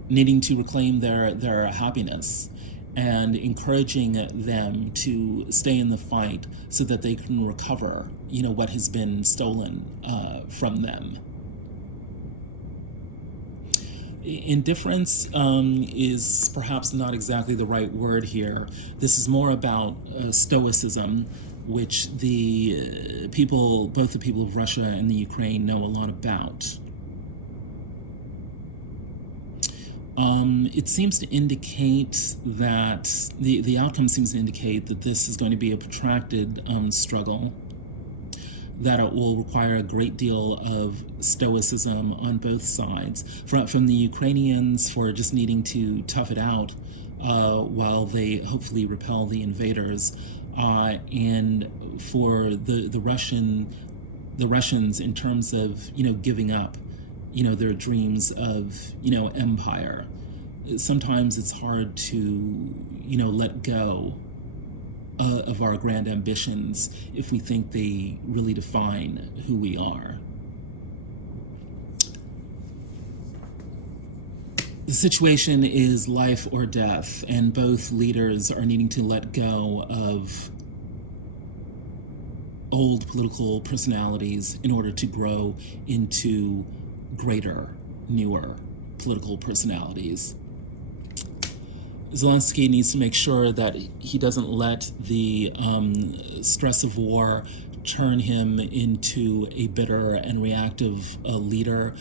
needing to reclaim their happiness and encouraging them to stay in the fight so that they can recover, what has been stolen from them. Indifference is perhaps not exactly the right word here. This is more about stoicism, which both the people of Russia and the Ukraine know a lot about. It seems to indicate that the outcome seems to indicate that this is going to be a protracted struggle, that it will require a great deal of stoicism on both sides. From the Ukrainians for just needing to tough it out while they hopefully repel the invaders, and for the Russians in terms of giving up their dreams of empire. Sometimes it's hard to let go of our grand ambitions if we think they really define who we are. The situation is life or death, and both leaders are needing to let go of old political personalities in order to grow into greater, newer political personalities. Zelensky needs to make sure that he doesn't let the stress of war turn him into a bitter and reactive leader,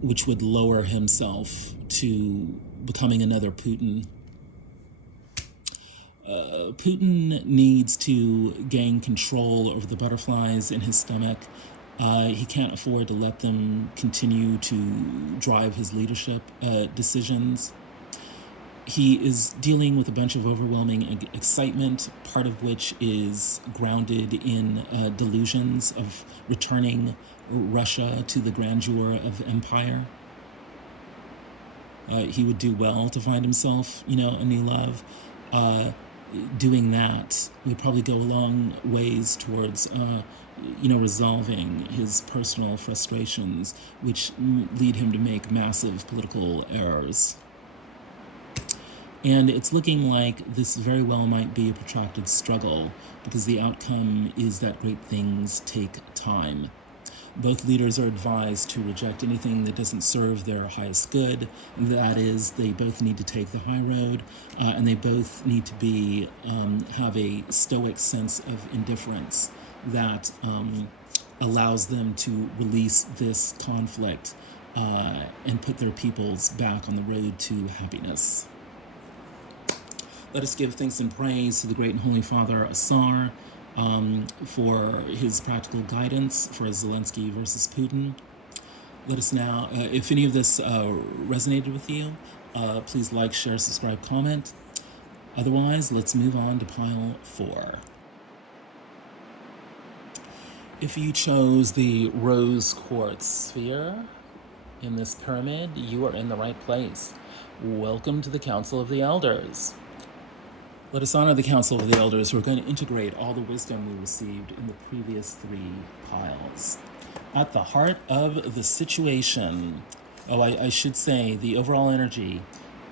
which would lower himself to becoming another Putin. Putin needs to gain control over the butterflies in his stomach. He can't afford to let them continue to drive his leadership decisions. He is dealing with a bunch of overwhelming excitement, part of which is grounded in delusions of returning Russia to the grandeur of empire. He would do well to find himself, a new love. Doing that would probably go a long ways towards, resolving his personal frustrations, which lead him to make massive political errors. And it's looking like this very well might be a protracted struggle, because the outcome is that great things take time. Both leaders are advised to reject anything that doesn't serve their highest good. That is, they both need to take the high road, and they both need to be have a stoic sense of indifference that allows them to release this conflict and put their peoples back on the road to happiness. Let us give thanks and praise to the great and holy Father Asar for his practical guidance for Zelensky versus Putin. Let us now, if any of this resonated with you, please like, share, subscribe, comment. Otherwise, let's move on to pile 4. If you chose the rose quartz sphere in this pyramid, you are in the right place. Welcome to the Council of the Elders. Let us honor the Council of the Elders who are going to integrate all the wisdom we received in the previous 3 piles. At the heart of the situation, I should say the overall energy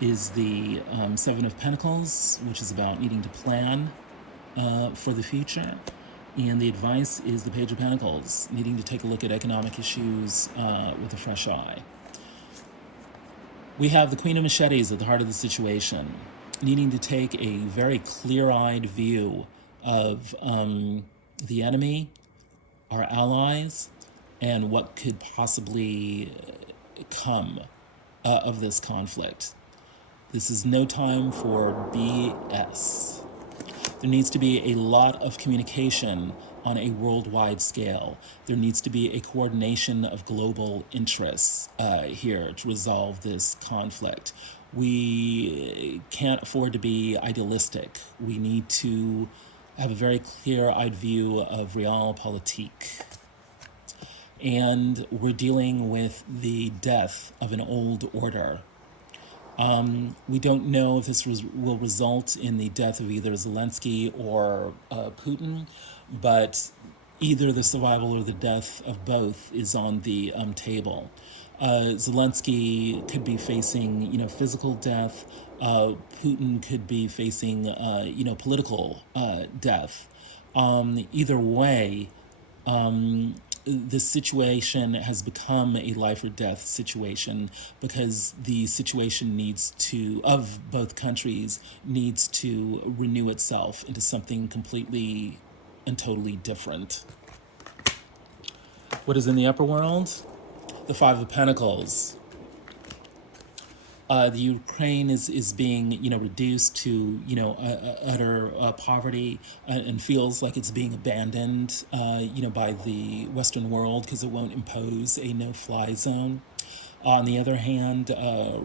is the 7 of Pentacles, which is about needing to plan for the future. And the advice is the Page of Pentacles, needing to take a look at economic issues with a fresh eye. We have the Queen of Machetes at the heart of the situation, needing to take a very clear-eyed view of the enemy, our allies, and what could possibly come of this conflict. This is no time for BS. There needs to be a lot of communication on a worldwide scale. There needs to be a coordination of global interests here to resolve this conflict. We can't afford to be idealistic. We need to have a very clear-eyed view of realpolitik. And we're dealing with the death of an old order. We don't know if this will result in the death of either Zelensky or Putin, but either the survival or the death of both is on the table. Zelensky could be facing, physical death. Putin could be facing, political death. Either way, this situation has become a life or death situation, because the situation of both countries needs to renew itself into something completely and totally different. What is in the upper world? The 5 of Pentacles. The Ukraine is being, reduced to, utter poverty, and feels like it's being abandoned, by the Western world, because it won't impose a no-fly zone. On the other hand,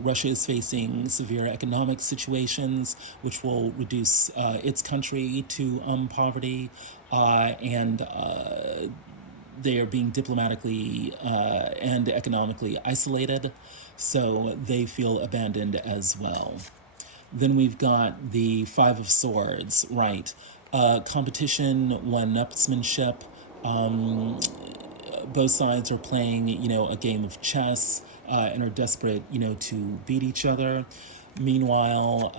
Russia is facing severe economic situations, which will reduce its country to poverty, and they are being diplomatically and economically isolated, so they feel abandoned as well. Then we've got the 5 of Swords, right? Competition, one-upsmanship. Both sides are playing, a game of chess and are desperate, to beat each other. Meanwhile,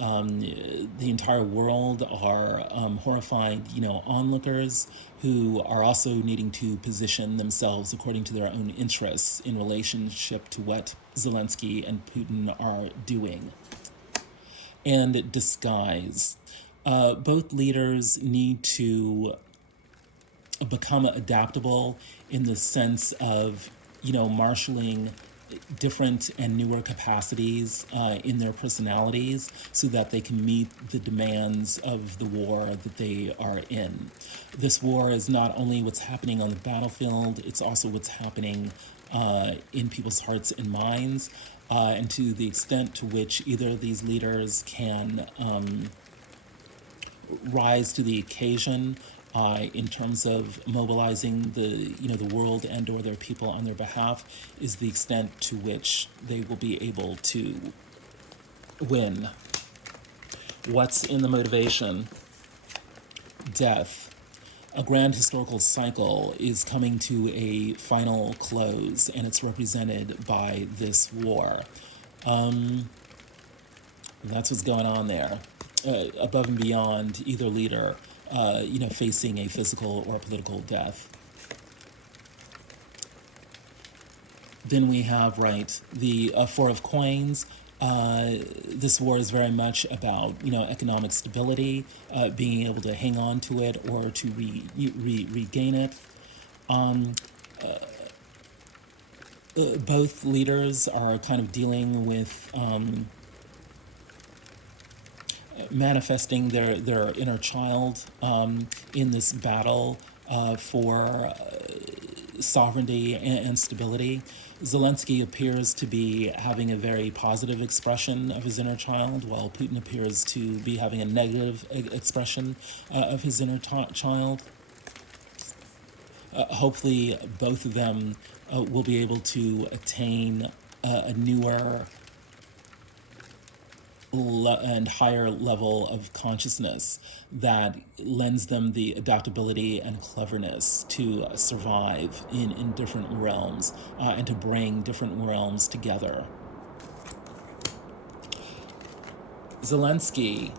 the entire world are horrified, onlookers who are also needing to position themselves according to their own interests in relationship to what Zelensky and Putin are doing. And disguise. Both leaders need to become adaptable in the sense of, marshaling different and newer capacities in their personalities so that they can meet the demands of the war that they are in. This war is not only what's happening on the battlefield, it's also what's happening in people's hearts and minds, and to the extent to which either of these leaders can rise to the occasion in terms of mobilizing the world and or their people on their behalf is the extent to which they will be able to win. What's in the motivation? Death. A grand historical cycle is coming to a final close, and it's represented by this war. And that's what's going on there, above and beyond either leader, facing a physical or political death. Then we have, right, the Four of Coins. This war is very much about, economic stability, being able to hang on to it or to regain it. Both leaders are kind of dealing with manifesting their inner child in this battle for sovereignty and stability. Zelensky appears to be having a very positive expression of his inner child, while Putin appears to be having a negative expression of his inner child. Hopefully, both of them will be able to attain a newer and higher level of consciousness that lends them the adaptability and cleverness to survive in different realms and to bring different realms together. Zelensky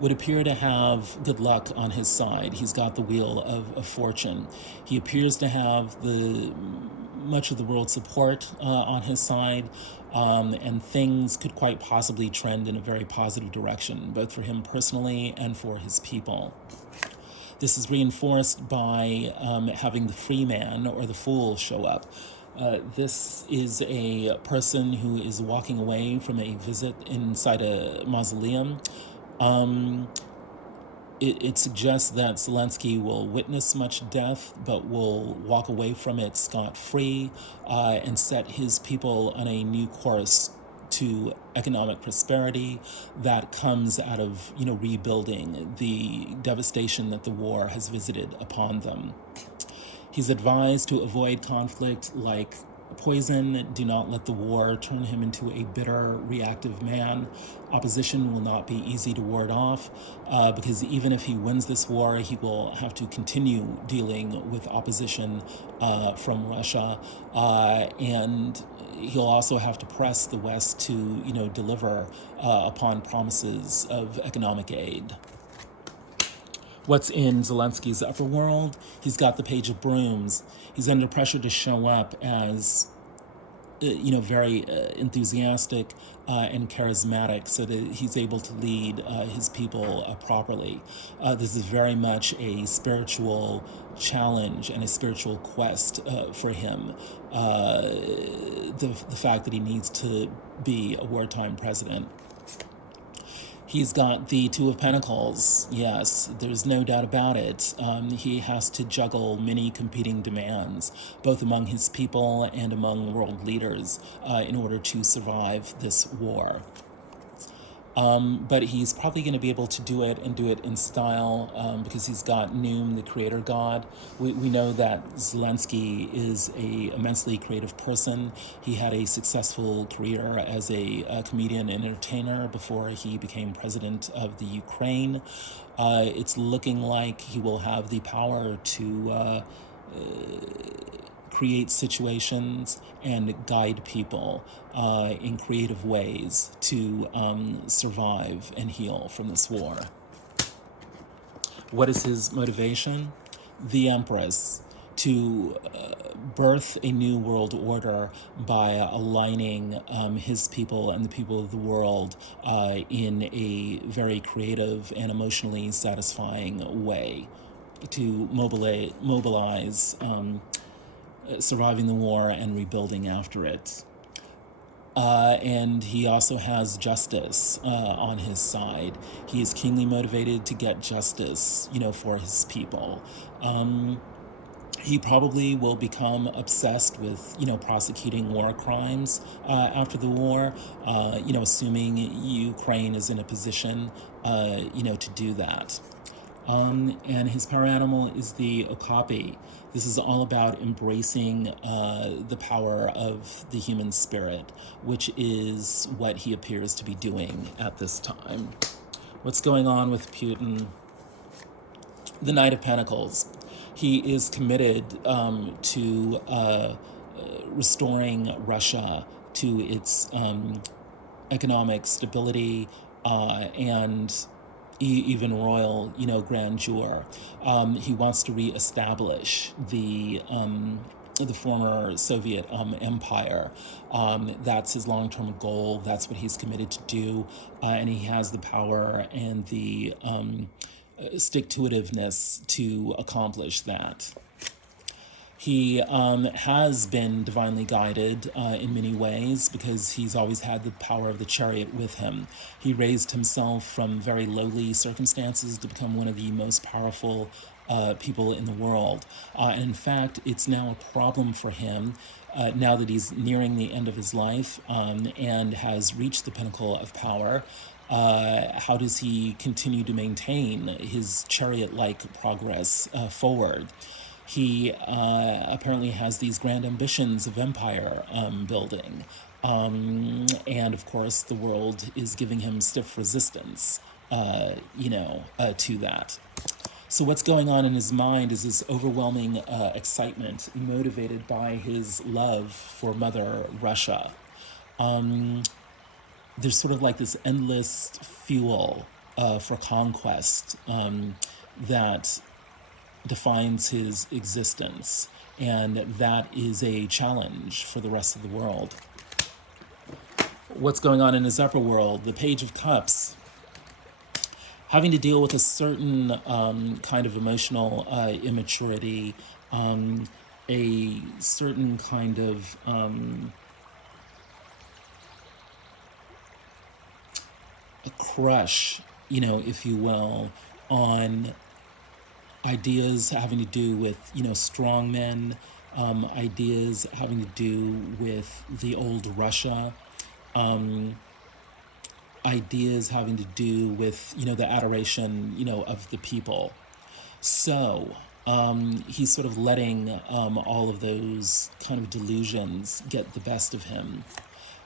would appear to have good luck on his side. He's got the wheel of fortune. He appears to have much of the world's support on his side, and things could quite possibly trend in a very positive direction, both for him personally and for his people. This is reinforced by having the free man or the fool show up. This is a person who is walking away from a visit inside a mausoleum. It suggests that Zelensky will witness much death, but will walk away from it scot-free and set his people on a new course to economic prosperity that comes out of, rebuilding the devastation that the war has visited upon them. He's advised to avoid conflict like poison. Do not let the war turn him into a bitter, reactive man. Opposition will not be easy to ward off because even if he wins this war, he will have to continue dealing with opposition from Russia, and he'll also have to press the West to, deliver upon promises of economic aid. What's in Zelensky's upper world? He's got the Page of Brooms. He's under pressure to show up as, very enthusiastic and charismatic so that he's able to lead his people properly. This is very much a spiritual challenge and a spiritual quest for him. The fact that he needs to be a wartime president. He's got the Two of Pentacles. Yes, there's no doubt about it. He has to juggle many competing demands, both among his people and among world leaders, in order to survive this war. But he's probably going to be able to do it and do it in style because he's got Noom, the creator god. We know that Zelensky is a immensely creative person. He had a successful career as a comedian and entertainer before he became president of the Ukraine. It's looking like he will have the power to create situations and guide people in creative ways to survive and heal from this war. What is his motivation? The Empress, to birth a new world order by aligning his people and the people of the world in a very creative and emotionally satisfying way, to mobilize surviving the war and rebuilding after it. And he also has justice on his side. He is keenly motivated to get justice, for his people. He probably will become obsessed with, prosecuting war crimes after the war, assuming Ukraine is in a position, to do that. And his power animal is the Okapi. This is all about embracing the power of the human spirit, which is what he appears to be doing at this time. What's going on with Putin? The Knight of Pentacles. He is committed to restoring Russia to its economic stability, and even royal, grandeur. He wants to reestablish the former Soviet empire. That's his long-term goal. That's what he's committed to do, and he has the power and the stick-to-itiveness to accomplish that. He has been divinely guided in many ways because he's always had the power of the chariot with him. He raised himself from very lowly circumstances to become one of the most powerful people in the world. And in fact, it's now a problem for him now that he's nearing the end of his life and has reached the pinnacle of power. How does he continue to maintain his chariot-like progress forward? He apparently has these grand ambitions of empire building. And of course, the world is giving him stiff resistance, to that. So what's going on in his mind is this overwhelming excitement motivated by his love for Mother Russia. There's sort of like this endless fuel for conquest that defines his existence, and that is a challenge for the rest of the world. What's going on in his upper world? The Page of Cups, having to deal with a certain kind of emotional immaturity, a certain kind of a crush, if you will, on ideas having to do with, strong men, ideas having to do with the old Russia, ideas having to do with, the adoration, of the people. So he's sort of letting all of those kind of delusions get the best of him.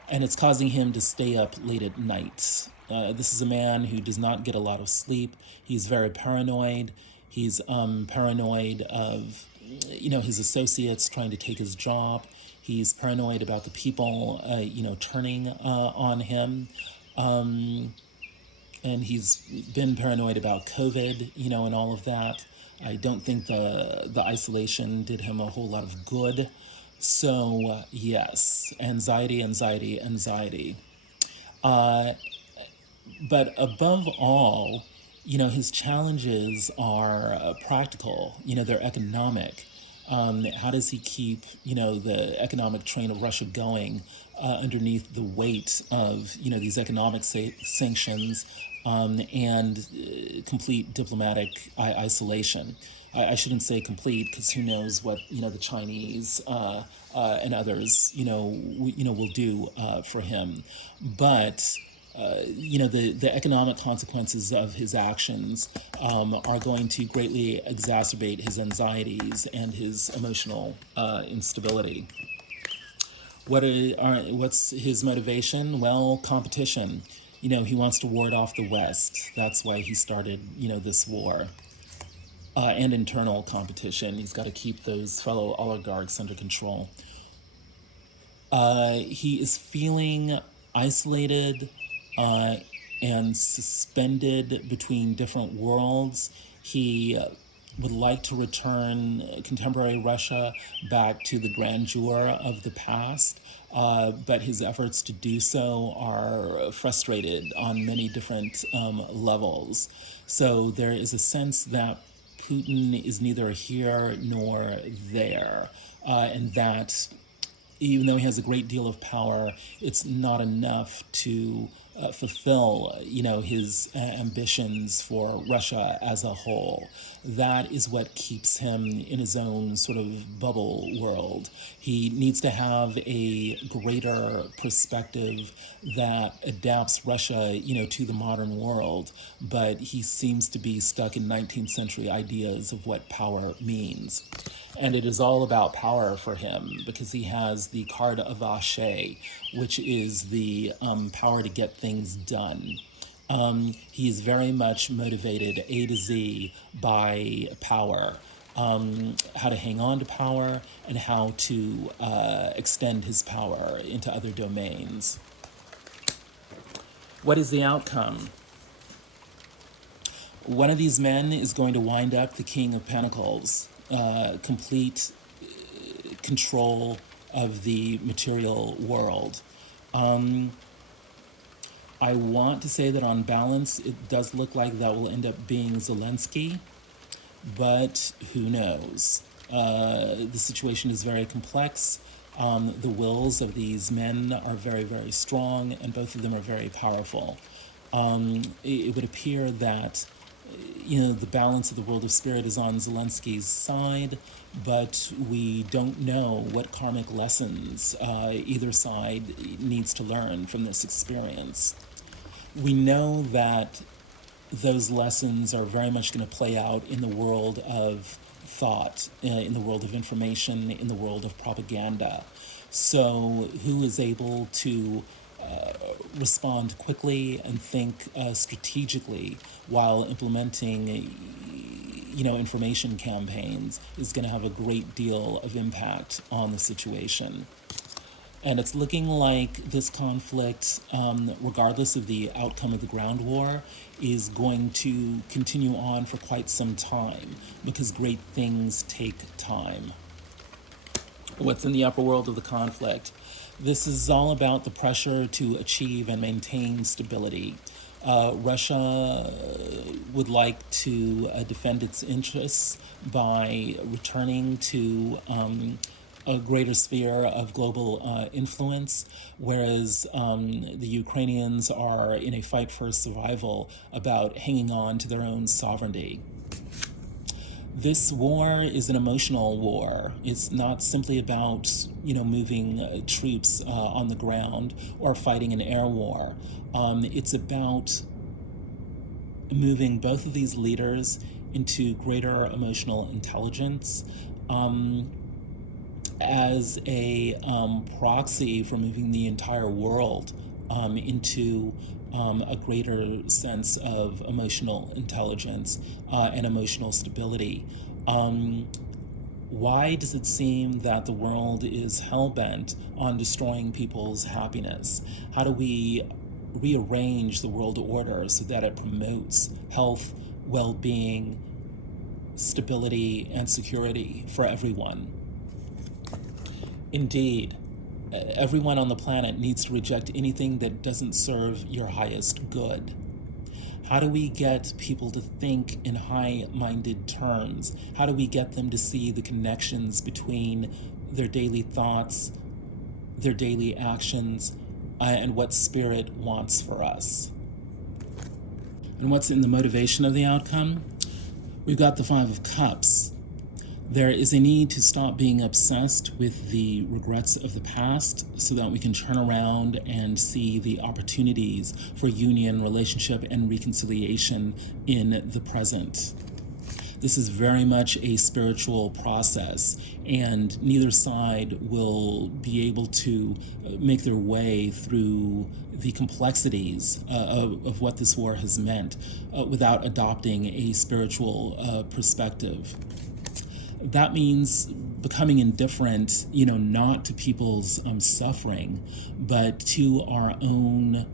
And it's causing him to stay up late at night. This is a man who does not get a lot of sleep. He's very paranoid. He's paranoid of, his associates trying to take his job. He's paranoid about the people, turning on him. And he's been paranoid about COVID, and all of that. I don't think the isolation did him a whole lot of good. So, yes, anxiety. But above all, his challenges are practical, they're economic. How does he keep, the economic train of Russia going underneath the weight of, these economic sanctions and complete diplomatic isolation? I shouldn't say complete, because who knows what, the Chinese and others, will do for him. But the economic consequences of his actions are going to greatly exacerbate his anxieties and his emotional instability. What's his motivation? Well, competition. He wants to ward off the West. That's why he started, this war. And internal competition. He's got to keep those fellow oligarchs under control. He is feeling isolated and suspended between different worlds. He would like to return contemporary Russia back to the grandeur of the past, but his efforts to do so are frustrated on many different levels. So there is a sense that Putin is neither here nor there, and that even though he has a great deal of power, it's not enough to fulfill, his ambitions for Russia as a whole. That is what keeps him in his own sort of bubble world. He needs to have a greater perspective that adapts Russia, to the modern world, but he seems to be stuck in 19th century ideas of what power means. And it is all about power for him because he has the card of Agate, which is the power to get things done. He is very much motivated A to Z by power, how to hang on to power and how to extend his power into other domains. What is the outcome? One of these men is going to wind up the King of Pentacles, complete control of the material world. I want to say that on balance, it does look like that will end up being Zelensky, but who knows? The situation is very complex. The wills of these men are very, very strong, and both of them are very powerful. It would appear that the balance of the world of spirit is on Zelensky's side, but we don't know what karmic lessons either side needs to learn from this experience. We know that those lessons are very much going to play out in the world of thought, in the world of information, in the world of propaganda. So who is able to respond quickly and think strategically while implementing information campaigns is going to have a great deal of impact on the situation. And it's looking like this conflict, regardless of the outcome of the ground war, is going to continue on for quite some time, because great things take time. What's in the upper world of the conflict? This is all about the pressure to achieve and maintain stability. Russia would like to defend its interests by returning to a greater sphere of global influence, whereas the Ukrainians are in a fight for survival about hanging on to their own sovereignty. This war is an emotional war. It's not simply about, moving troops on the ground or fighting an air war. It's about moving both of these leaders into greater emotional intelligence, as a proxy for moving the entire world into a greater sense of emotional intelligence and emotional stability. Why does it seem that the world is hell-bent on destroying people's happiness? How do we rearrange the world order so that it promotes health, well-being, stability, and security for everyone? Indeed, everyone on the planet needs to reject anything that doesn't serve your highest good. How do we get people to think in high-minded terms? How do we get them to see the connections between their daily thoughts, their daily actions, and what spirit wants for us? And what's in the motivation of the outcome? We've got the Five of Cups. There is a need to stop being obsessed with the regrets of the past so that we can turn around and see the opportunities for union, relationship, and reconciliation in the present. This is very much a spiritual process, and neither side will be able to make their way through the complexities of what this war has meant without adopting a spiritual perspective. That means becoming indifferent, not to people's suffering, but to our own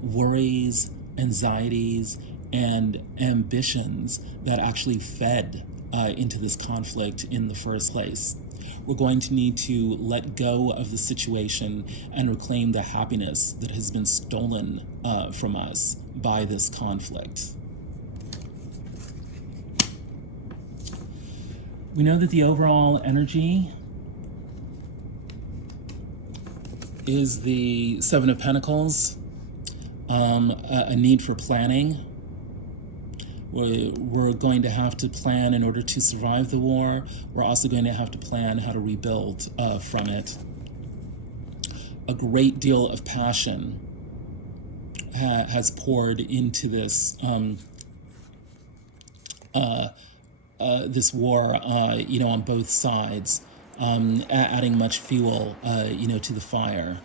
worries, anxieties, and ambitions that actually fed into this conflict in the first place. We're going to need to let go of the situation and reclaim the happiness that has been stolen from us by this conflict. We know that the overall energy is the Seven of Pentacles, a need for planning. We're going to have to plan in order to survive the war. We're also going to have to plan how to rebuild from it. A great deal of passion has poured into this this war, on both sides, adding much fuel, to the fire.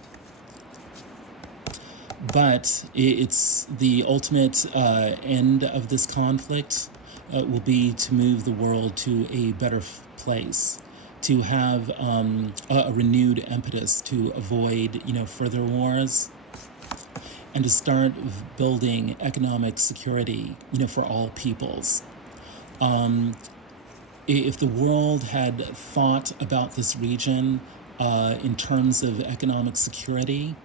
But it's the ultimate end of this conflict will be to move the world to a better place, to have a renewed impetus to avoid, further wars. and to start building economic security, for all peoples. If the world had thought about this region in terms of economic security,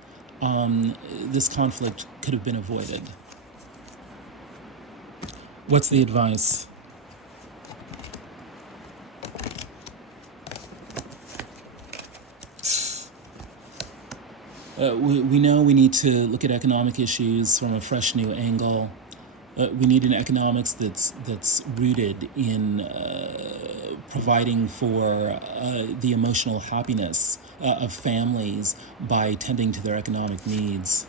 this conflict could have been avoided. What's the advice? We know we need to look at economic issues from a fresh new angle. We need an economics that's rooted in providing for the emotional happiness of families by tending to their economic needs.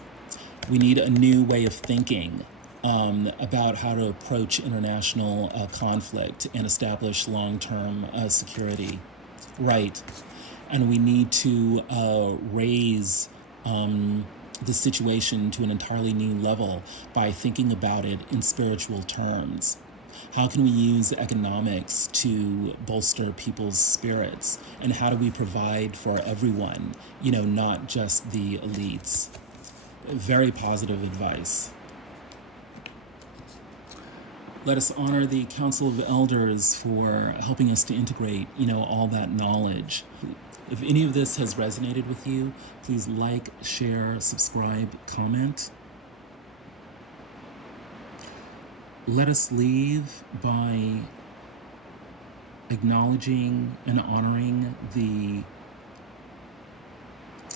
We need a new way of thinking about how to approach international conflict and establish long-term security. Right. And we need to raise the situation to an entirely new level by thinking about it in spiritual terms. How can we use economics to bolster people's spirits? And how do we provide for everyone, not just the elites? Very positive advice. Let us honor the Council of Elders for helping us to integrate, all that knowledge. If any of this has resonated with you, please like, share, subscribe, comment. Let us leave by acknowledging and honoring the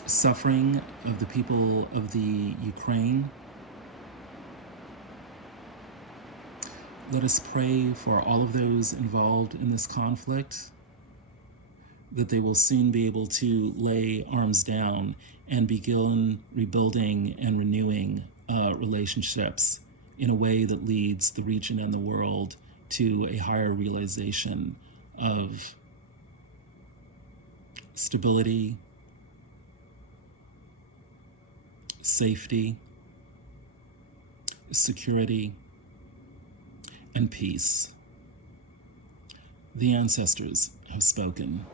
suffering of the people of the Ukraine. Let us pray for all of those involved in this conflict, that they will soon be able to lay arms down and begin rebuilding and renewing relationships in a way that leads the region and the world to a higher realization of stability, safety, security, and peace. The ancestors have spoken.